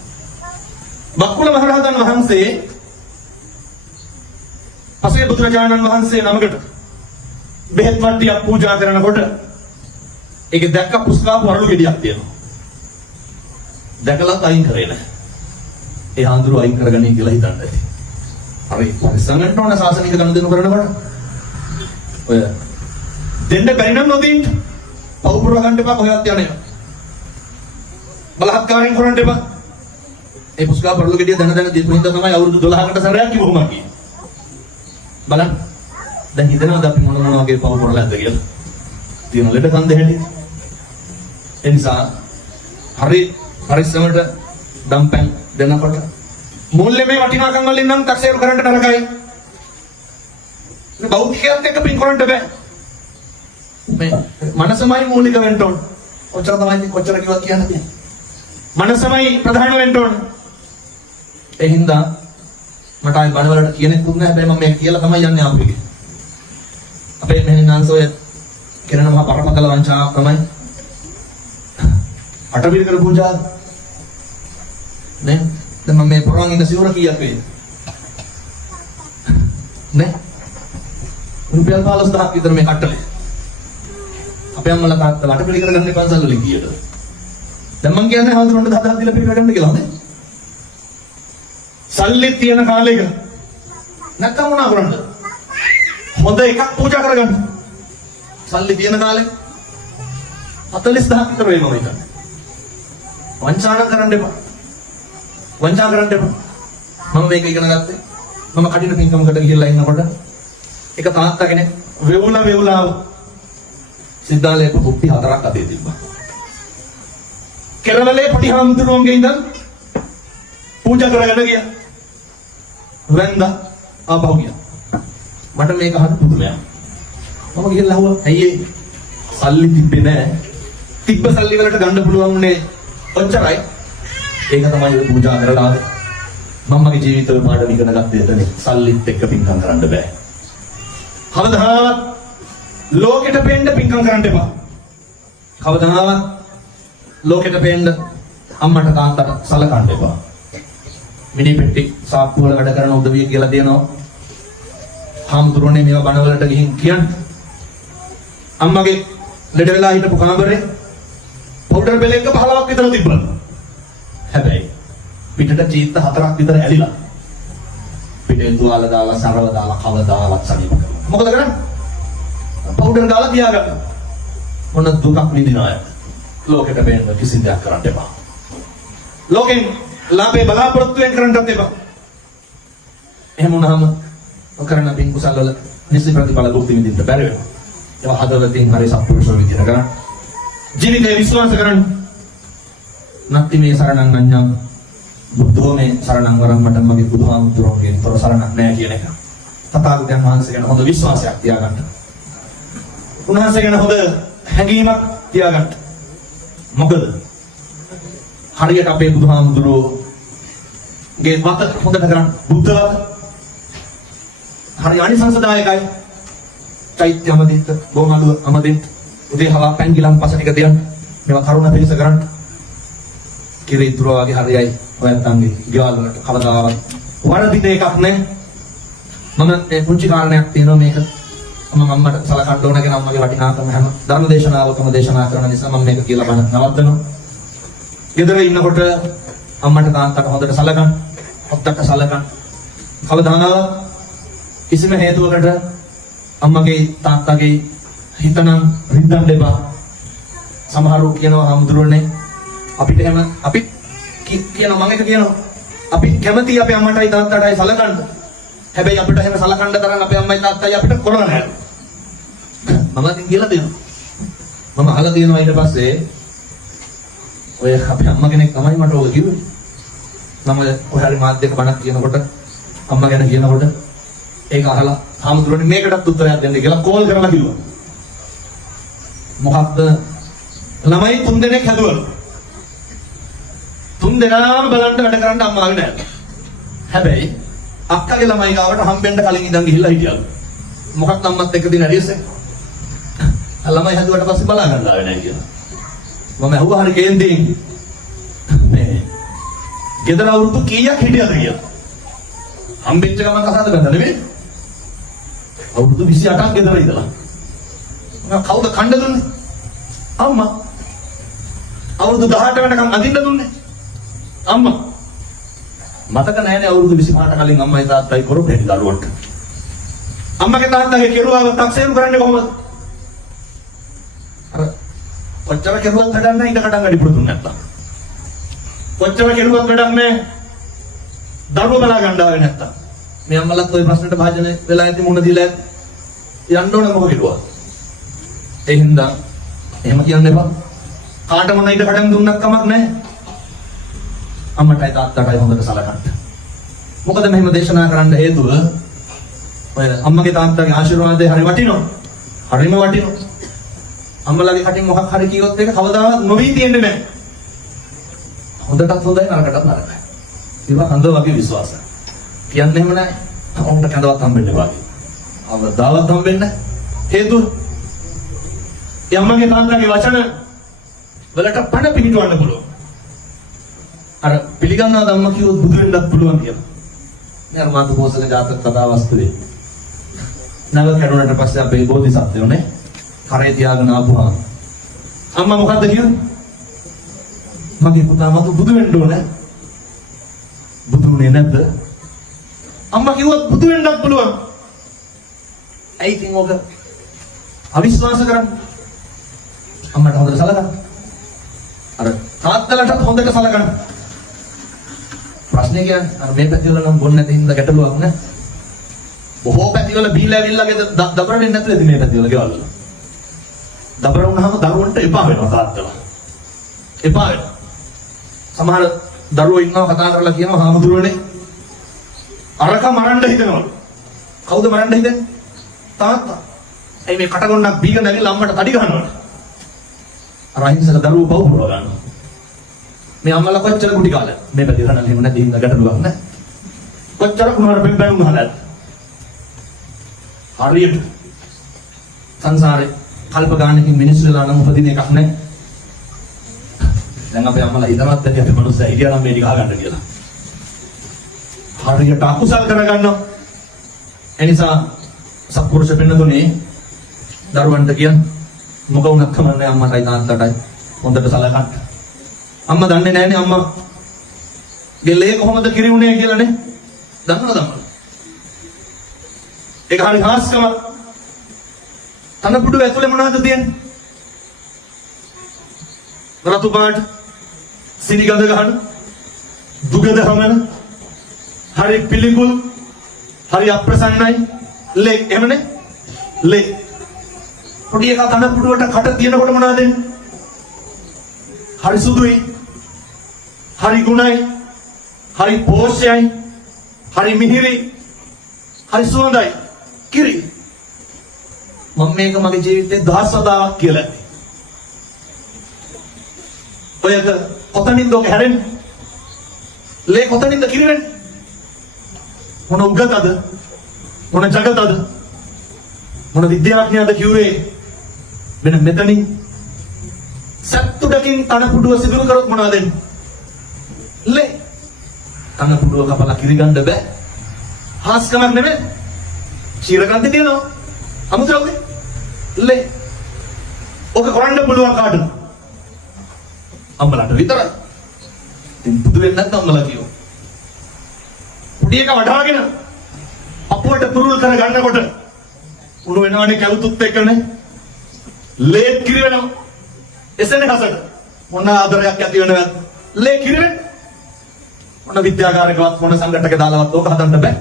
බකුල මහරහතන් වහන්සේ පසේ බුදුරජාණන් වහන්සේ නමකට බෙහෙත් වට්ටියක් පූජා කරනකොට ඒක දැක්ක පුස්කාපු අරලු ගෙඩියක් තියෙනවා. දැකලා අයින් කරේ නැහැ. ඒ ආඳුරු අයින් කරගන්නේ කියලා හිතන්න ඇති. අපි පරිස්සමෙන් ඕන සාසනික ගනුදෙනු කරනකොට ඔය දෙන්න බැරි නම් නොදින්න පවුපුර ගන්න එපා කොහෙවත් යන්නේ. බලහත්කාරයෙන් කරන්න එපා. ඒ පුස්කාපු අරලු ගෙඩිය දැන දීපු හින්දා තමයි අවුරුදු 12කට සැරයක් කිව්වම කියේ. බලන්න දැන් හිතනවාද අපි මොන වගේ පවුපුරලාද කියලා. තියෙන ලෙඩ කන් දෙහැටි. එනිසා හරි පරිස්සමට දම්පැන් දෙනකොට මූල්‍යමය වටිනාකම් වලින් නම් තක්සේරු කරන්න නරකයි. මේ භෞතිකයත් එක්ක පින් කරන්න බෑ. මේ මනසමයි මූලික වෙන්න ඕන. ඔච්චර තමයි කොච්චර කිව්වත් කියන්න බෑ. මනසමයි ප්‍රධාන වෙන්න ඕන. ඒ හින්දා මට ආයි බණවලට කියනෙකුත් නෑ. හැබැයි මම මේක කියලා තමයි යන්නේ ආපුගේ. අපේ මෙහෙණාන්සෝය කරන මහා පරමකල වංචාවක් තමයි අටපිරිකර පූජා නේ. දැන් මම මේ පුරාන් ඉන්න සිවුර කීයක් වෙයිද නේ? රුපියල් 15000ක් විතර මේ කට්ටලේ. අපේ අම්මලා තාත්තලා අටපිරිකර ගන්න පන්සල් වලින් කීයද? දැන් මම කියන්නේ හඳුනන 1000 දීලා පිරිකර ගන්න කියලා නේ. සල්ලි තියෙන කාලෙක නැත්තම් මොනා කරන්නද? හොඳ එකක් පූජා කරගන්න. සල්ලි තියෙන කාලේ 40000ක් විතර වෙනවා මම හිතන්නේ. වංචාන කරන්න එපා. වංචා කරන්න එපා. මම මේක ඉගෙන ගත්තේ. මම කඩින පින්කමකට ගිහිල්ලා ඉන්නකොට එක තාත්තා කෙනෙක් වේවුලා සිද්ධාලයේ පුප්පි 4ක් අතේ තිබ්බා. කෙරවලේ පටිහාමුදුරුවන්ගේ ඉඳන් පූජා කරගෙන ගියා. වෙන්දා ආපහු ගියා. මට මේක අහන්න පුදුමයක්. මම ගිහිල්ලා අහුවා ඇයි සල්ලි තිබ්බේ නැහැ. තිබ්බ සල්ලි වලට ගන්න පුළුවන් උනේ ඔච්චරයි. ඒක තමයි පූජා කරලා මම මගේ ජීවිතේ පාඩම ඉගෙන ගත්තේ එතනේ. සල්ලිත් එක්ක පින්කම් කරන්න බෑ. කවදාවත් ලෝකෙට පෙන්න පින්කම් කරන්න එපා. කවදාවත් ලෝකෙට පෙන්න අම්මට තාත්තට සලකන්න එපා. මිනි පෙට්ටි සාප්පු වල වැඩ කරන උදවිය කියලා දෙනවා. හාමුදුරනේ මේවා බණවලට ගිහින් කියන්නේ. අම්මගේ ලෙඩ වෙලා හිටපු කාමරේ පවුඩර් බෙලෙක 15ක් විතර තිබ්බා. හැබැයි පිටට චීත්ත 4ක් විතර ඇලිලා. පිටේ තුවාල දාලා සරව දාලා කවදාවත් සනීප කරනවා. මොකද කරන්නේ? පවුඩර් දාලා තියාගන්න. මොන දුකක් විඳිනවද? ලෝකෙට බෙන්න කිසි දෙයක් කරන්න එපා. ලෝකෙන් ලාභේ බලාපොරොත්තු වෙන්න කරන්නත් එපා. එහෙම වුණාම කරන පින් කුසල වල නිසි ප්‍රතිඵල භුක්ති විඳින්න බැරි වෙනවා. ඒවා හදවතින් හරි සත්පුරුෂ විදියට කරන්න. ජීවිතේ විශ්වාස කරන්න. නැත්නම් මේ සරණං අඤ්ඤං බුද්ධෝනේ සරණං වරම් මට මගේ බුදුහාමුදුරුවන්ගෙන් තොර සරණක් නැහැ කියන එක. තථාගතයන් වහන්සේ ගැන හොඳ විශ්වාසයක් තියාගන්න. උන්වහන්සේ ගැන හොඳ හැඟීමක් තියාගන්න. මොකද හරියට අපේ බුදුහාමුදුරුවෝගේ වත හොඳට කරන්න බුද්ධ වත හරි අනිසංසදායකයි. චෛත්‍ය අමදින්ත ගෝමඩුව අමදින්ත උදේ හවා පැන් ගිලන් පස ටික තියන්න මේවා කරුණ පිළිස කරන්න කිරි ඉතුරු වගේ හරියයි ඔයත් අංගේ ගෙවල් වලට කවදාවත් වරදින එකක් නෑ මම මේ පුංචි කාරණයක් තියෙනවා මේක මම අම්මට සලකන්න ඕන කියන අම්මගේ වටිනාකම හැම ධර්ම දේශනාවකම දේශනා කරන නිසා මම මේක කියලා බණ නවත්තනවා ගෙදර ඉන්නකොට අම්මට තාත්තට හොඳට සලකන්න හොද්දට සලකන්න කවදාවත් කිසිම හේතුවකට අම්මගේ තාත්තගේ හිතනම් රිද්දන්න එපා සමහරව කියනවා හමුදුරනේ අපිට එහෙම අපි කියනවා මම එක කියනවා අපි කැමති අපේ අම්මටයි තාත්තටයි සලකන්න හැබැයි අපිට එහෙම සලකන්න තරම් අපේ අම්මයි තාත්තයි අපිට කරලා නැහැ මම ඉතින් කියලා දෙනවා මම අහලා තියෙනවා ඊට පස්සේ ඔය අපේ අම්මා කෙනෙක් තමයි මට ඔය කිව්වේ මම ඔය හරි මාධ්‍යක බණක් කියනකොට අම්මා ගැන කියනකොට ඒක අහලා හමුදුරනේ මේකටත් උත්තරයක් දෙන්න කියලා කෝල් කරලා කිව්වා මොකක්ද ළමයි 3 දෙනෙක් හැදුවලු 3 දෙනාම බලන්න වැඩ කරන්න අම්මාගේ නෑ හැබැයි අක්කගේ ළමයි ගාවට හම්බෙන්න කලින් ඉඳන් ගිහිල්ලා හිටියලු මොකක්ද අම්මත් එක්ක දින ඇරියසේ ළමයි හැදුවට පස්සේ බලා ගන්න ආවේ නෑ කියලා මම අහුවා හරි කේන්දෙන් මේ ගෙදර අවුරුදු කීයක් හිටියද කියලා හම්බෙච්ච ගමන් කසාද ගන්න නෙමෙයි අවුරුදු 28ක් ගෙදර ඉඳලා මම කවුද කණ්ඩ දුන්නේ අම්මා අවුරුදු 18 වෙනකම් අඳින්න දුන්නේ අම්මා මතක නැහැනේ අවුරුදු 25ට කලින් අම්මයි තාත්තයි කරොත් හැටි දරුවන්ට අම්මගේ තාත්තගේ කෙරුවාව තක්සේරු කරන්නේ කොහොමද අර කොච්චර කෙරුවත් වැඩක් නැහැ ඉඳ කඩන් ගඩි පුරුදුන් නැත්තම් කොච්චර කෙරුවත් වැඩක් නැහැ දරුවෝ බලා ගන්න ආවේ නැත්තම් මේ අම්මලත් ওই ප්‍රශ්නෙට භාජනය වෙලා ඇති මුණ දීලා යන්න ඕන මොකද කිව්වා ඒ හින්දා එහෙම කියන්න එපා කාට මොන ඉඳ කඩන් දුන්නත් කමක් නැහැ අම්මටයි තාත්තටයි හොඳට සලකන්න මොකද මෙහෙම දේශනා කරන්න හේතුව ඔය අම්මගේ තාත්තගේ ආශිර්වාදේ හරි වටිනවා හරිම වටිනවා අම්මලාගේ කටින් මොකක් හරි කිව්වොත් ඒක කවදාවත් නොවි තියෙන්නේ නැහැ හොඳටත් හොඳයි නරකටත් නරකයි ඒවා හඳ වගේ විශ්වාසය කියන්නේ එහෙම නැහැ ඔවුන්ට කඳවත් හම්බෙන්නේ වගේ අවදාවත් හම්බෙන්නේ හේතුව යම්මගේ තාත්තගේ වචන වලට පණ පිහිටවන්න පුළුවන් අර පිළිගන්නවා ධම්ම කිව්වොත් බුදු වෙන්නත් පුළුවන් කියලා නේද මාතු පොසක ජාතක කතා වස්තුවේ නග කැඩුනට පස්සේ අපේ බෝධිසත්වයෝනේ කරේ තියාගෙන ආපුවා අම්මා මොකද්ද කියන්නේ මගේ පුතා මතු බුදු වෙන්න ඕනේ බුදුනේ නැද්ද අම්මා කිව්වොත් බුදු වෙන්නත් පුළුවන් ඇයි ඉතින් ඔක අවිශ්වාස කරන්නේ අම්මට හොඳට සලකන්න අර තාත්තලටත් හොඳට සලකන්න ප්‍රශ්නේ කියන්නේ අර මේ පැතිවල නම් බොන්නේ නැති හින්දා ගැටලුවක් නෑ බොහෝ පැතිවල බීලා ඇවිල්ලා ගෙද දබරන්නේ නැතුව ඉතින් මේ පැතිවල ගෙවල් වල දබර වුණාම දරුවන්ට එපා වෙනවා තාත්තලා එපා වෙනවා සමහර දරුවෝ ඉන්නවා කතා කරලා කියනවා හාමුදුරුවනේ අරක මරන්න හිතනවා කවුද මරන්න හිතන්නේ තාත්තා එයි මේ කටගොන්නක් බීගෙන ඇවිල්ලා අම්මට තඩි ගන්නවා අර අහිංසක දරුවෝ පව් පුරව ගන්නවා මේ අම්මලා කොච්චර කුටි කාලේ මේ පැති ගන්න එහෙම නැති හින්දා ගැටලුවක් නෑ කොච්චර කුමාර බෙන් ගහලා හරියට සංසාරේ කල්ප ගානකින් මිනිස්සු වෙලා නම් උපදින එකක් නෑ දැන් අපේ අම්මලා හිතවත් ඇති අපේ මනුස්සයා හිටියා නම් මේ ටික අහගන්න කියලා හරියට අකුසල් කරගන්නවා එනිසා සත්පුරුෂ පෙන්නතුනේ දරුවන්ට කියන්න මොක වුණත් කමන්නේ අම්මටයි තාත්තටයි හොඳට සලකන්න අම්මා දන්නේ නැහැනේ අම්මා ගෙලේ කොහොමද කිරි උනේ කියලානේ දන්නවද අම්මා ඒක හරි හාස්කම තනපුඩු ඇතුලේ මොනවද තියෙන්නේ රතු පාට සිනිගඳ ගහන දුගඳ හමන හරි පිළිකුල් හරි අප්‍රසන්නයි ලේ එහෙමනේ ලේ පොඩි එකා තනපුඩුවට කට තියෙනකොට මොනවද දෙන්නේ හරි සුදුයි හරි ගුණයි හරි පෝෂ්‍යයි හරි මිහිරි හරි සුවඳයි කිරි මම මේක මගේ ජීවිතේ දහස්වතාවක් කියලා ඔයක කොතනින්ද ඔක හැරෙන්නේ ලේ කොතනින්ද කිරි වෙන්නේ මොන උගතද මොන జగතද මොන විද්‍යාඥයාද කිව්වේ මෙන්න මෙතනින් සත්තුඩකින් තනපුඩුව සිදුරු කරොත් මොනවද වෙන්නේ? ලේ. තනපුඩුව කපලා කිරි ගන්න බෑ. හාස්කමක් නෙමෙයි. ශීලකාන්තේ තියෙනවා. අමුද්‍රව්‍ය. ලේ. ඔක කරන්න පුළුවන් කාටද? අම්මලාට විතරයි. ඉතින් බුදු වෙන්න නැත්නම් අම්මලා කියෝ. පුඩි එක වඩාගෙන අපුවට පුරුල් කර ගන්නකොට උණු වෙනවනේ කැවුතුත් එක්කනේ. ලේ කිරි වෙනවා. එසෙනේ හසට. මොන ආදරයක් ඇති වෙනවද? ලේ කිරි වෙන්නේ. මොන විද්‍යාගාරයකවත් මොන සංගතක දාලවත් ඕක හදන්න බෑ.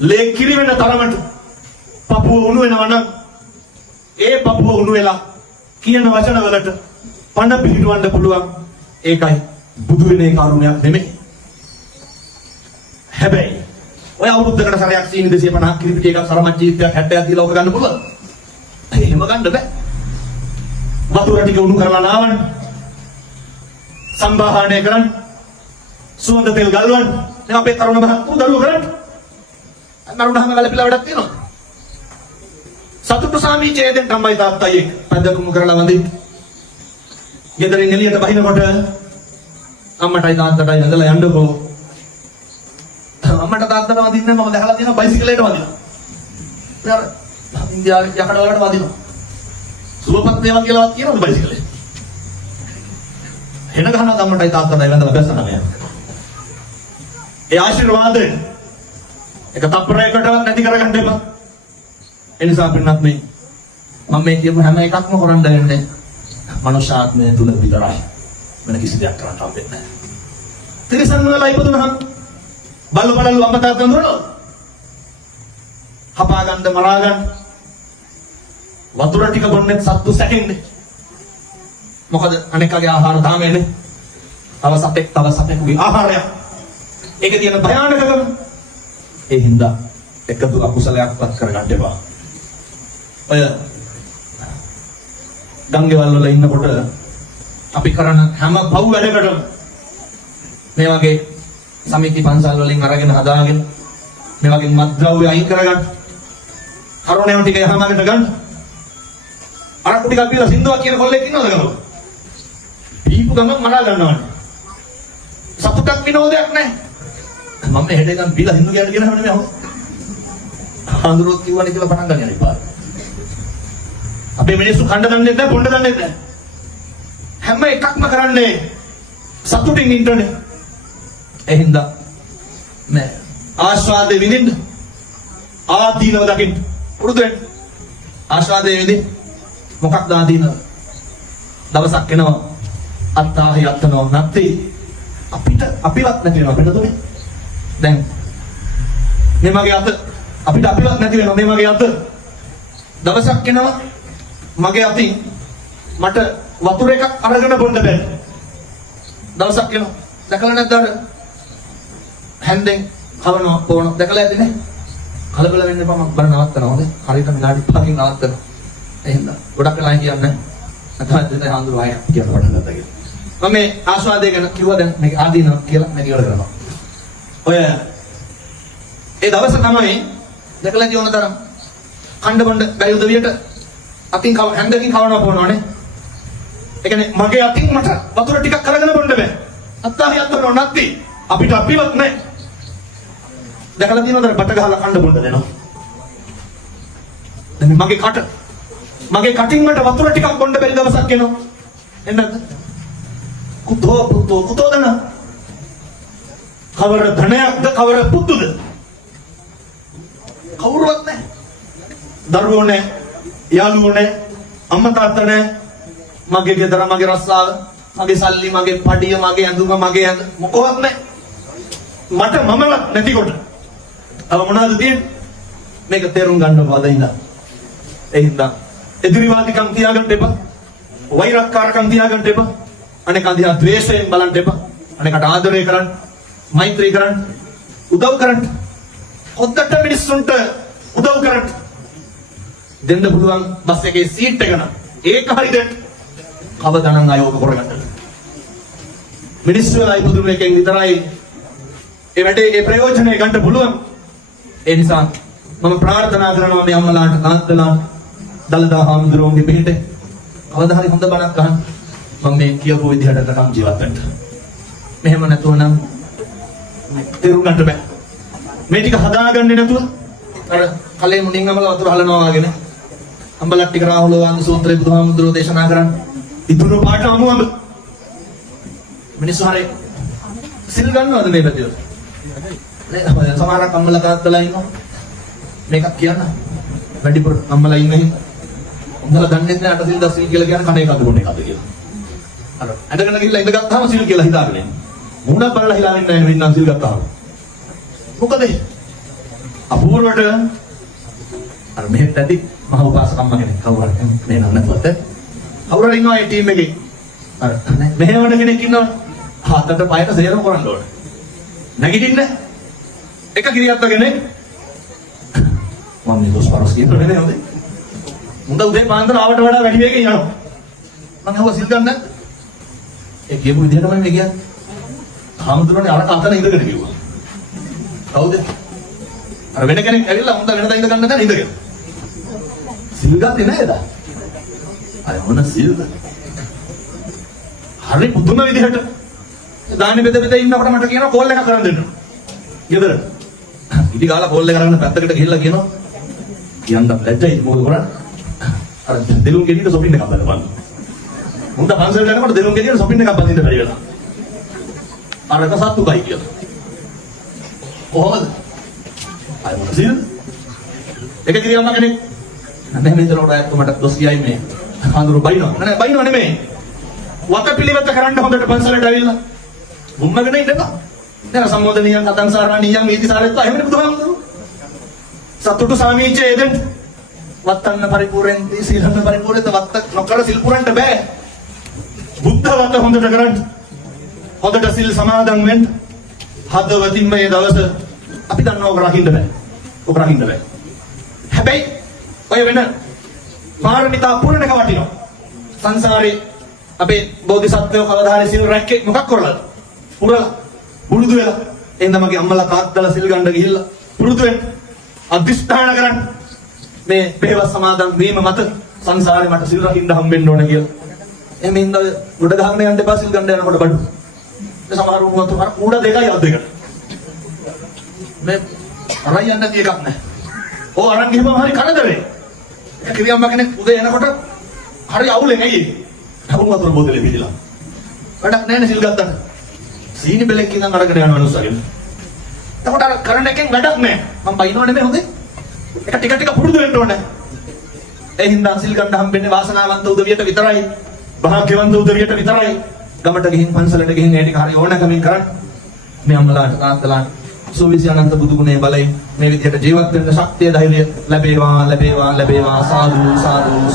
ලේ කිරි වෙන තරමට පපුව උණු වෙනවා නම් ඒ පපුව උණු වෙලා කියන වචන වලට පණ පිහිටවන්න පුළුවන්. ඒකයි බුදු වෙනේ කරුණයක් නෙමෙයි. හැබැයි ඔය අවුරුද්දකට සැරයක් සීනි 250ක් කිරිපිටි එකක් සරමත් ජීවිතයක් 70ක් දීලා ඔක ගන්න පුළුවන්. එහෙම ගන්න බෑ. වතුර ටික උණු කරලා නාවන්න. සම්බාහනය කරන්න. සුවඳ තෙල් ගල්වන්න. දැන් අපේ තරුණ මහත්තුරු දරුවෝ කරන්න. නරුණහම වැලපිලා වැඩක් තියෙනවා. සතුටු සාමීචයෙන් තමයි තාත්තයි එක්ක පැදකුම් කරලා වඳින්න. ගෙදරින් එළියට බහිනකොට අම්මටයි තාත්තටයි නැදලා යන්නකෝ. අම්මට තාත්තට වදින්නේ මම දැකලා තියෙනවා බයිසිකලයට වදිනවා. යාර ඉන්දියාවේ යකඩ වලට වදිනවා. සුවපත් වේවා කියලාවත් කියනවා බයිසිකලේ. හෙන ගහනවා අම්මටයි තාත්තටයි වැඳලා බැස්සනවා මෙයා. ඒ ආශිර්වාදේ එක තප්පරයකටවත් නැති කරගන්න එපා. එනිසා පින්නත් මේ මම මේ කියපු හැම එකක්ම කරන්න දෙන්නේ මනුෂ්‍යාත්මය තුල විතරයි. වෙන කිසි දෙයක් කරන්න හම්බෙන්නේ නැහැ. තිරිසන් වල ඉපදුනහම බල්ල බලල්ල අම්මා කඳුරනවා. හපා ගන්න මරා ගන්න. වතුර ටික බොන්නේ සත්තු සැකෙන්නේ. මොකද අනේකගේ ආහාර දාමෙන්නේ. තව සතෙකුගේ ආහාරය. ඒකේ තියෙන භයානකකම. ඒ හින්දා එකදු අකුසලයක්වත් කරගන්න එපා. ඔය ගංගේවල් වල ඉන්නකොට අපි කරන හැම පව් වැඩකටම මේ වගේ සමිති පන්සල් වලින් අරගෙන හදාගෙන මේ වගේ මත්ද්‍රව්‍ය අයින් කරගන්න. කරුණේව ටික යහමකට ගන්න. අර කුටි කපිලා සින්දුවක් කියන කොල්ලෙක් ඉන්නවද ගමක? පීපු ගමන් මරා ගන්නවනේ. සතුටක් විනෝදයක් නැහැ. මම හෙට ඉඳන් බීලා හින්දු කියන්න කියනව නෙමෙයි අහුව. හඳුරොත් කිව්වනේ කියලා පටන් ගන්න යන්නේ පාර. අපේ මිනිස්සු කණ්ඩ දන්නේ නැහැ, බොණ්ඩ දන්නේ නැහැ. හැම එකක්ම කරන්නේ සතුටින් ඉන්නනේ. එහෙනම් මේ ආස්වාදේ විඳින්න ආදීනව දකින්න පුරුදු වෙන්න. ආස්වාදේ විඳින්න මොකක්ද ආදීනව? දවසක් එනවා අත්තාහි අත්තනෝ නැත්ති අපිවත් නැති වෙනවා අපිට තුනේ. දැන් මේ මගේ අත අපිට අපිවත් නැති වෙනවා මේ මගේ අත. දවසක් එනවා මගේ අතින් මට වතුර එකක් අරගෙන බොන්න බැහැ. දවසක් එනවා දැකලා නැද්ද අර හැන්දෙන් කවනවා පොවන දැකලා ඇතිනේ. කලබල වෙන්න එපා මම බල නවත්තනවා හොඳේ. හරියට විනාඩි 5කින් නවත්තනවා. එහෙනම් ගොඩක් වෙලා කියන්නේ නැත්නම් දෙතේ හඳුරු ආය කියලා පටන් ගත්තා කියලා. මම මේ ආස්වාදය ගැන කිව්වා දැන් මේක ආදීනව කියලා මම ඉවර කරනවා. ඔය ඒ දවස තමයි දැකලා තියෙන තරම් කණ්ඩ බොණ්ඩ බැරි උදවියට අතින් හැන්දකින් කවනවා පොනවනේ. ඒ කියන්නේ මගේ අතින් මට වතුර ටිකක් කරගෙන බොන්න බෑ. අත්තාහි අත්තනෝ නැත්ති අපිට අපිවත් නැහැ. දැකලා තියෙනවද බට ගහලා කණ්ඩ බොන්න දෙනවා. දැන් මගේ කටින් මට වතුර ටිකක් බොන්න බැරි දවසක් එනවා. එන්නද? කුතෝ දන කවර ධනයක්ද කවර පුතුද? කවුරුවත් නැහැ. දරුවෝ නැහැ. යාළුවෝ නැහැ. අම්මා තාත්තා නැහැ. මගේ ගෙදර මගේ රස්සාව මගේ සල්ලි මගේ පඩිය මගේ ඇඳුම මගේ ඇඳ මොකවත් නැහැ. මට මමවත් නැතිකොට අව මොනවද තියෙන්නේ? මේක තේරුම් ගන්න ඕනද ඉඳන්. ඒ හින්දා එදිරිවාදිකම් තියාගන්න එපා. වෛරක්කාරකම් තියාගන්න එපා. අනේක අධ්‍යා ද්වේෂයෙන් බලන්න එපා. අනේකට ආදරය කරන්න, මෛත්‍රී කරන්න, උදව් කරන්න. හොද්දට මිනිස්සුන්ට උදව් කරන්න. දෙන්න පුළුවන් බස් එකේ සීට් එක නම් ඒක හරි දෙන්න. කවදානම් ආයෝග කරගන්න. මිනිස්සු වෙලා ඉපදුන එකෙන් විතරයි ඒ වැඩේ ඒ ප්‍රයෝජනෙ ගන්න පුළුවන්. ඒ නිසා මම ප්‍රාර්ථනා කරනවා මේ අම්මලාට තාත්තලාට දලදා හාමුදුරුවන්ගේ පිටේ කවදා හරි හොඳ බණක් අහන්න මම මේ කියපු විදිහට කම් ජීවත් වෙන්න. මෙහෙම නැතුව නම් තේරුම් ගන්න බෑ. මේ ටික හදාගන්නේ නැතුව අර කලේ මුණින් අමල වතුර හලනවා වගේ නේ. අම්බලක් ටික රාහුල වන්ද සූත්‍රයේ බුදුහාමුදුරුවෝ දේශනා කරන්නේ. ඉතුරු පාට අමුඹ. මිනිස්සු හරි සිල් ගන්නවද මේ පැත්තේ? නේ සමහරක් අම්මලා තාත්තලා ඉන්නවා. මේක කියන්න. වැඩිපුර අම්මලා ඉන්නේ. උඹලා දන්නේ නැහැ අට සිල් දස් සිල් කියලා කියන්නේ කණ එකද බොන්න එකද කියලා. අර ඇඳගෙන ගිහිල්ලා ඉඳගත්තාම සිල් කියලා හිතාගෙන ඉන්නේ. මුණක් බලලා හිලාගෙන නැහැ වෙන්නම් සිල් ගත්තාම. මොකද අපූර්වට අර මෙහෙත් ඇති මහ උපාසක අම්ම කෙනෙක් කවුරු හරි මේ නම නැතුවත් කවුරු හරි ඉන්නවා ඒ ටීම් එකේ. අර මෙහෙවට කෙනෙක් ඉන්නවා. හතට පයට සේරම කරන්න ඕනේ. නැගිටින්න එක කිරියක් වගේ මම මේ දොස් පරස් කියන්න නෙමෙයි හොඳේ. මුන්ද උදේ පාන්දර ආවට වඩා වැඩි වේගෙන් යනවා. මම හව සිල් ගන්න. ඒ කියපු විදිහටම මේ කියන්නේ. හාමුදුරනේ අර අතන ඉඳගෙන කිව්වා. කවුද? අර වෙන කෙනෙක් ඇවිල්ලා මුන්ද වෙනදා ඉඳ ගන්න තැන ඉඳගෙන. සිල් ගත්තේ නේද? අය මොන සිල්ද? හරි පුදුම විදිහට දාන්නේ බෙද බෙද ඉන්නකොට මට කියනවා කෝල් එකක් කරන් දෙන්න. ගෙදර. ඉටි ගාලා කෝල් එක කරගෙන පැත්තකට ගිහිල්ලා කියනවා කියන්න ලැජ්ජයි මොකද කරන්නේ? අර දෙලුම් ගෙඩියට සොපින් එකක් බලන්න. මුන්ට පන්සල් යනකොට දෙලුම් ගෙඩියට සොපින් එකක් බඳින්න බැරි වෙලා. අරක සතුටුයි කියලා. කොහොමද? අය මොන සිල්? එක කිරියම්ම කෙනෙක්. නැහැ මේ දරෝඩ අයත් මට දොස් කියයි මේ. හඳුරු බයිනවා. නෑ බයිනවා නෙමෙයි. වතපිලිවෙත කරන්න හොඳට පන්සලට ඇවිල්ලා. මුම්මගෙන ඉන්නවා. දැන් සම්මෝධනියන් කතං සාරණියන් වීති සාරෙත් එහෙමනේ බුදුහාමුදුරුවෝ. සතුටු සාමීචේ එදෙන් වත්තන්න පරිපූර්ණෙන්ති සීලන්න පරිපූර්ණෙන්ත වත්ත නොකර සිල් පුරන්න බෑ. බුද්ධ වත හොඳට කරන්න. හොඳට සිල් සමාදන් වෙන්න. හදවතින් මේ දවස අපි දන්නවා ඔක රකින්න බෑ. ඔක රකින්න බෑ. හැබැයි ඔය වෙන පාරමිතා පුරණ එක වටිනවා. සංසාරේ අපේ බෝධිසත්වයෝ කවදා හරි සිල් රැක්කේ මොකක් කරලාද? පුරලා පුරුදු වෙලා එහෙනම් මගේ අම්මලා තාත්තලා සිල් ගන්න ගිහිල්ලා පුරුදු වෙන්න අධිෂ්ඨාන කරන්න මේ බේවස් සමාදන් වීම මත සංසාරේ මට සිල් රකින්න හම්බෙන්න ඕන කියලා. එහෙනම් ඉඳ ගොඩ ගහන්න යන්න එපා සිල් ගන්න යනකොට බඩු. ඒ සමහර වුණත් අර කූඩ දෙකයි අත් දෙකට. මේ අරයි යන්න තිය එකක් නැහැ. ඕ අරන් ගිහම හරි කනදරේ. ඒ කිරියම්ම කෙනෙක් උදේ එනකොට හරි අවුලෙන් ඇයි ඒ? අවුල් වතුර බෝතලේ පිළිලා. වැඩක් නැහැ නේ සිල් ගත්තට. සීනි බෙලෙක් ඉඳන් අරගෙන යන මනුස්සයන්. එතකොට අර කරන එකෙන් වැඩක් නැහැ. මම බයිනව නෙමෙයි හොඳේ. එක ටික ටික පුරුදු වෙන්න ඕනේ. ඒ හින්දා සිල් ගන්න හම්බෙන්නේ වාසනාවන්ත උදවියට විතරයි. භාග්‍යවන්ත උදවියට විතරයි. ගමට ගිහින් පන්සලට ගිහින් ඒ ටික හරි ඕනකමින් කරන්න. මේ අම්මලාට තාත්තලාට සෝවිසි අනන්ත බුදු ගුණේ බලයි මේ විදිහට ජීවත් වෙන්න ශක්තිය ධෛර්යය ලැබේවා ලැබේවා ලැබේවා සාදු සාදු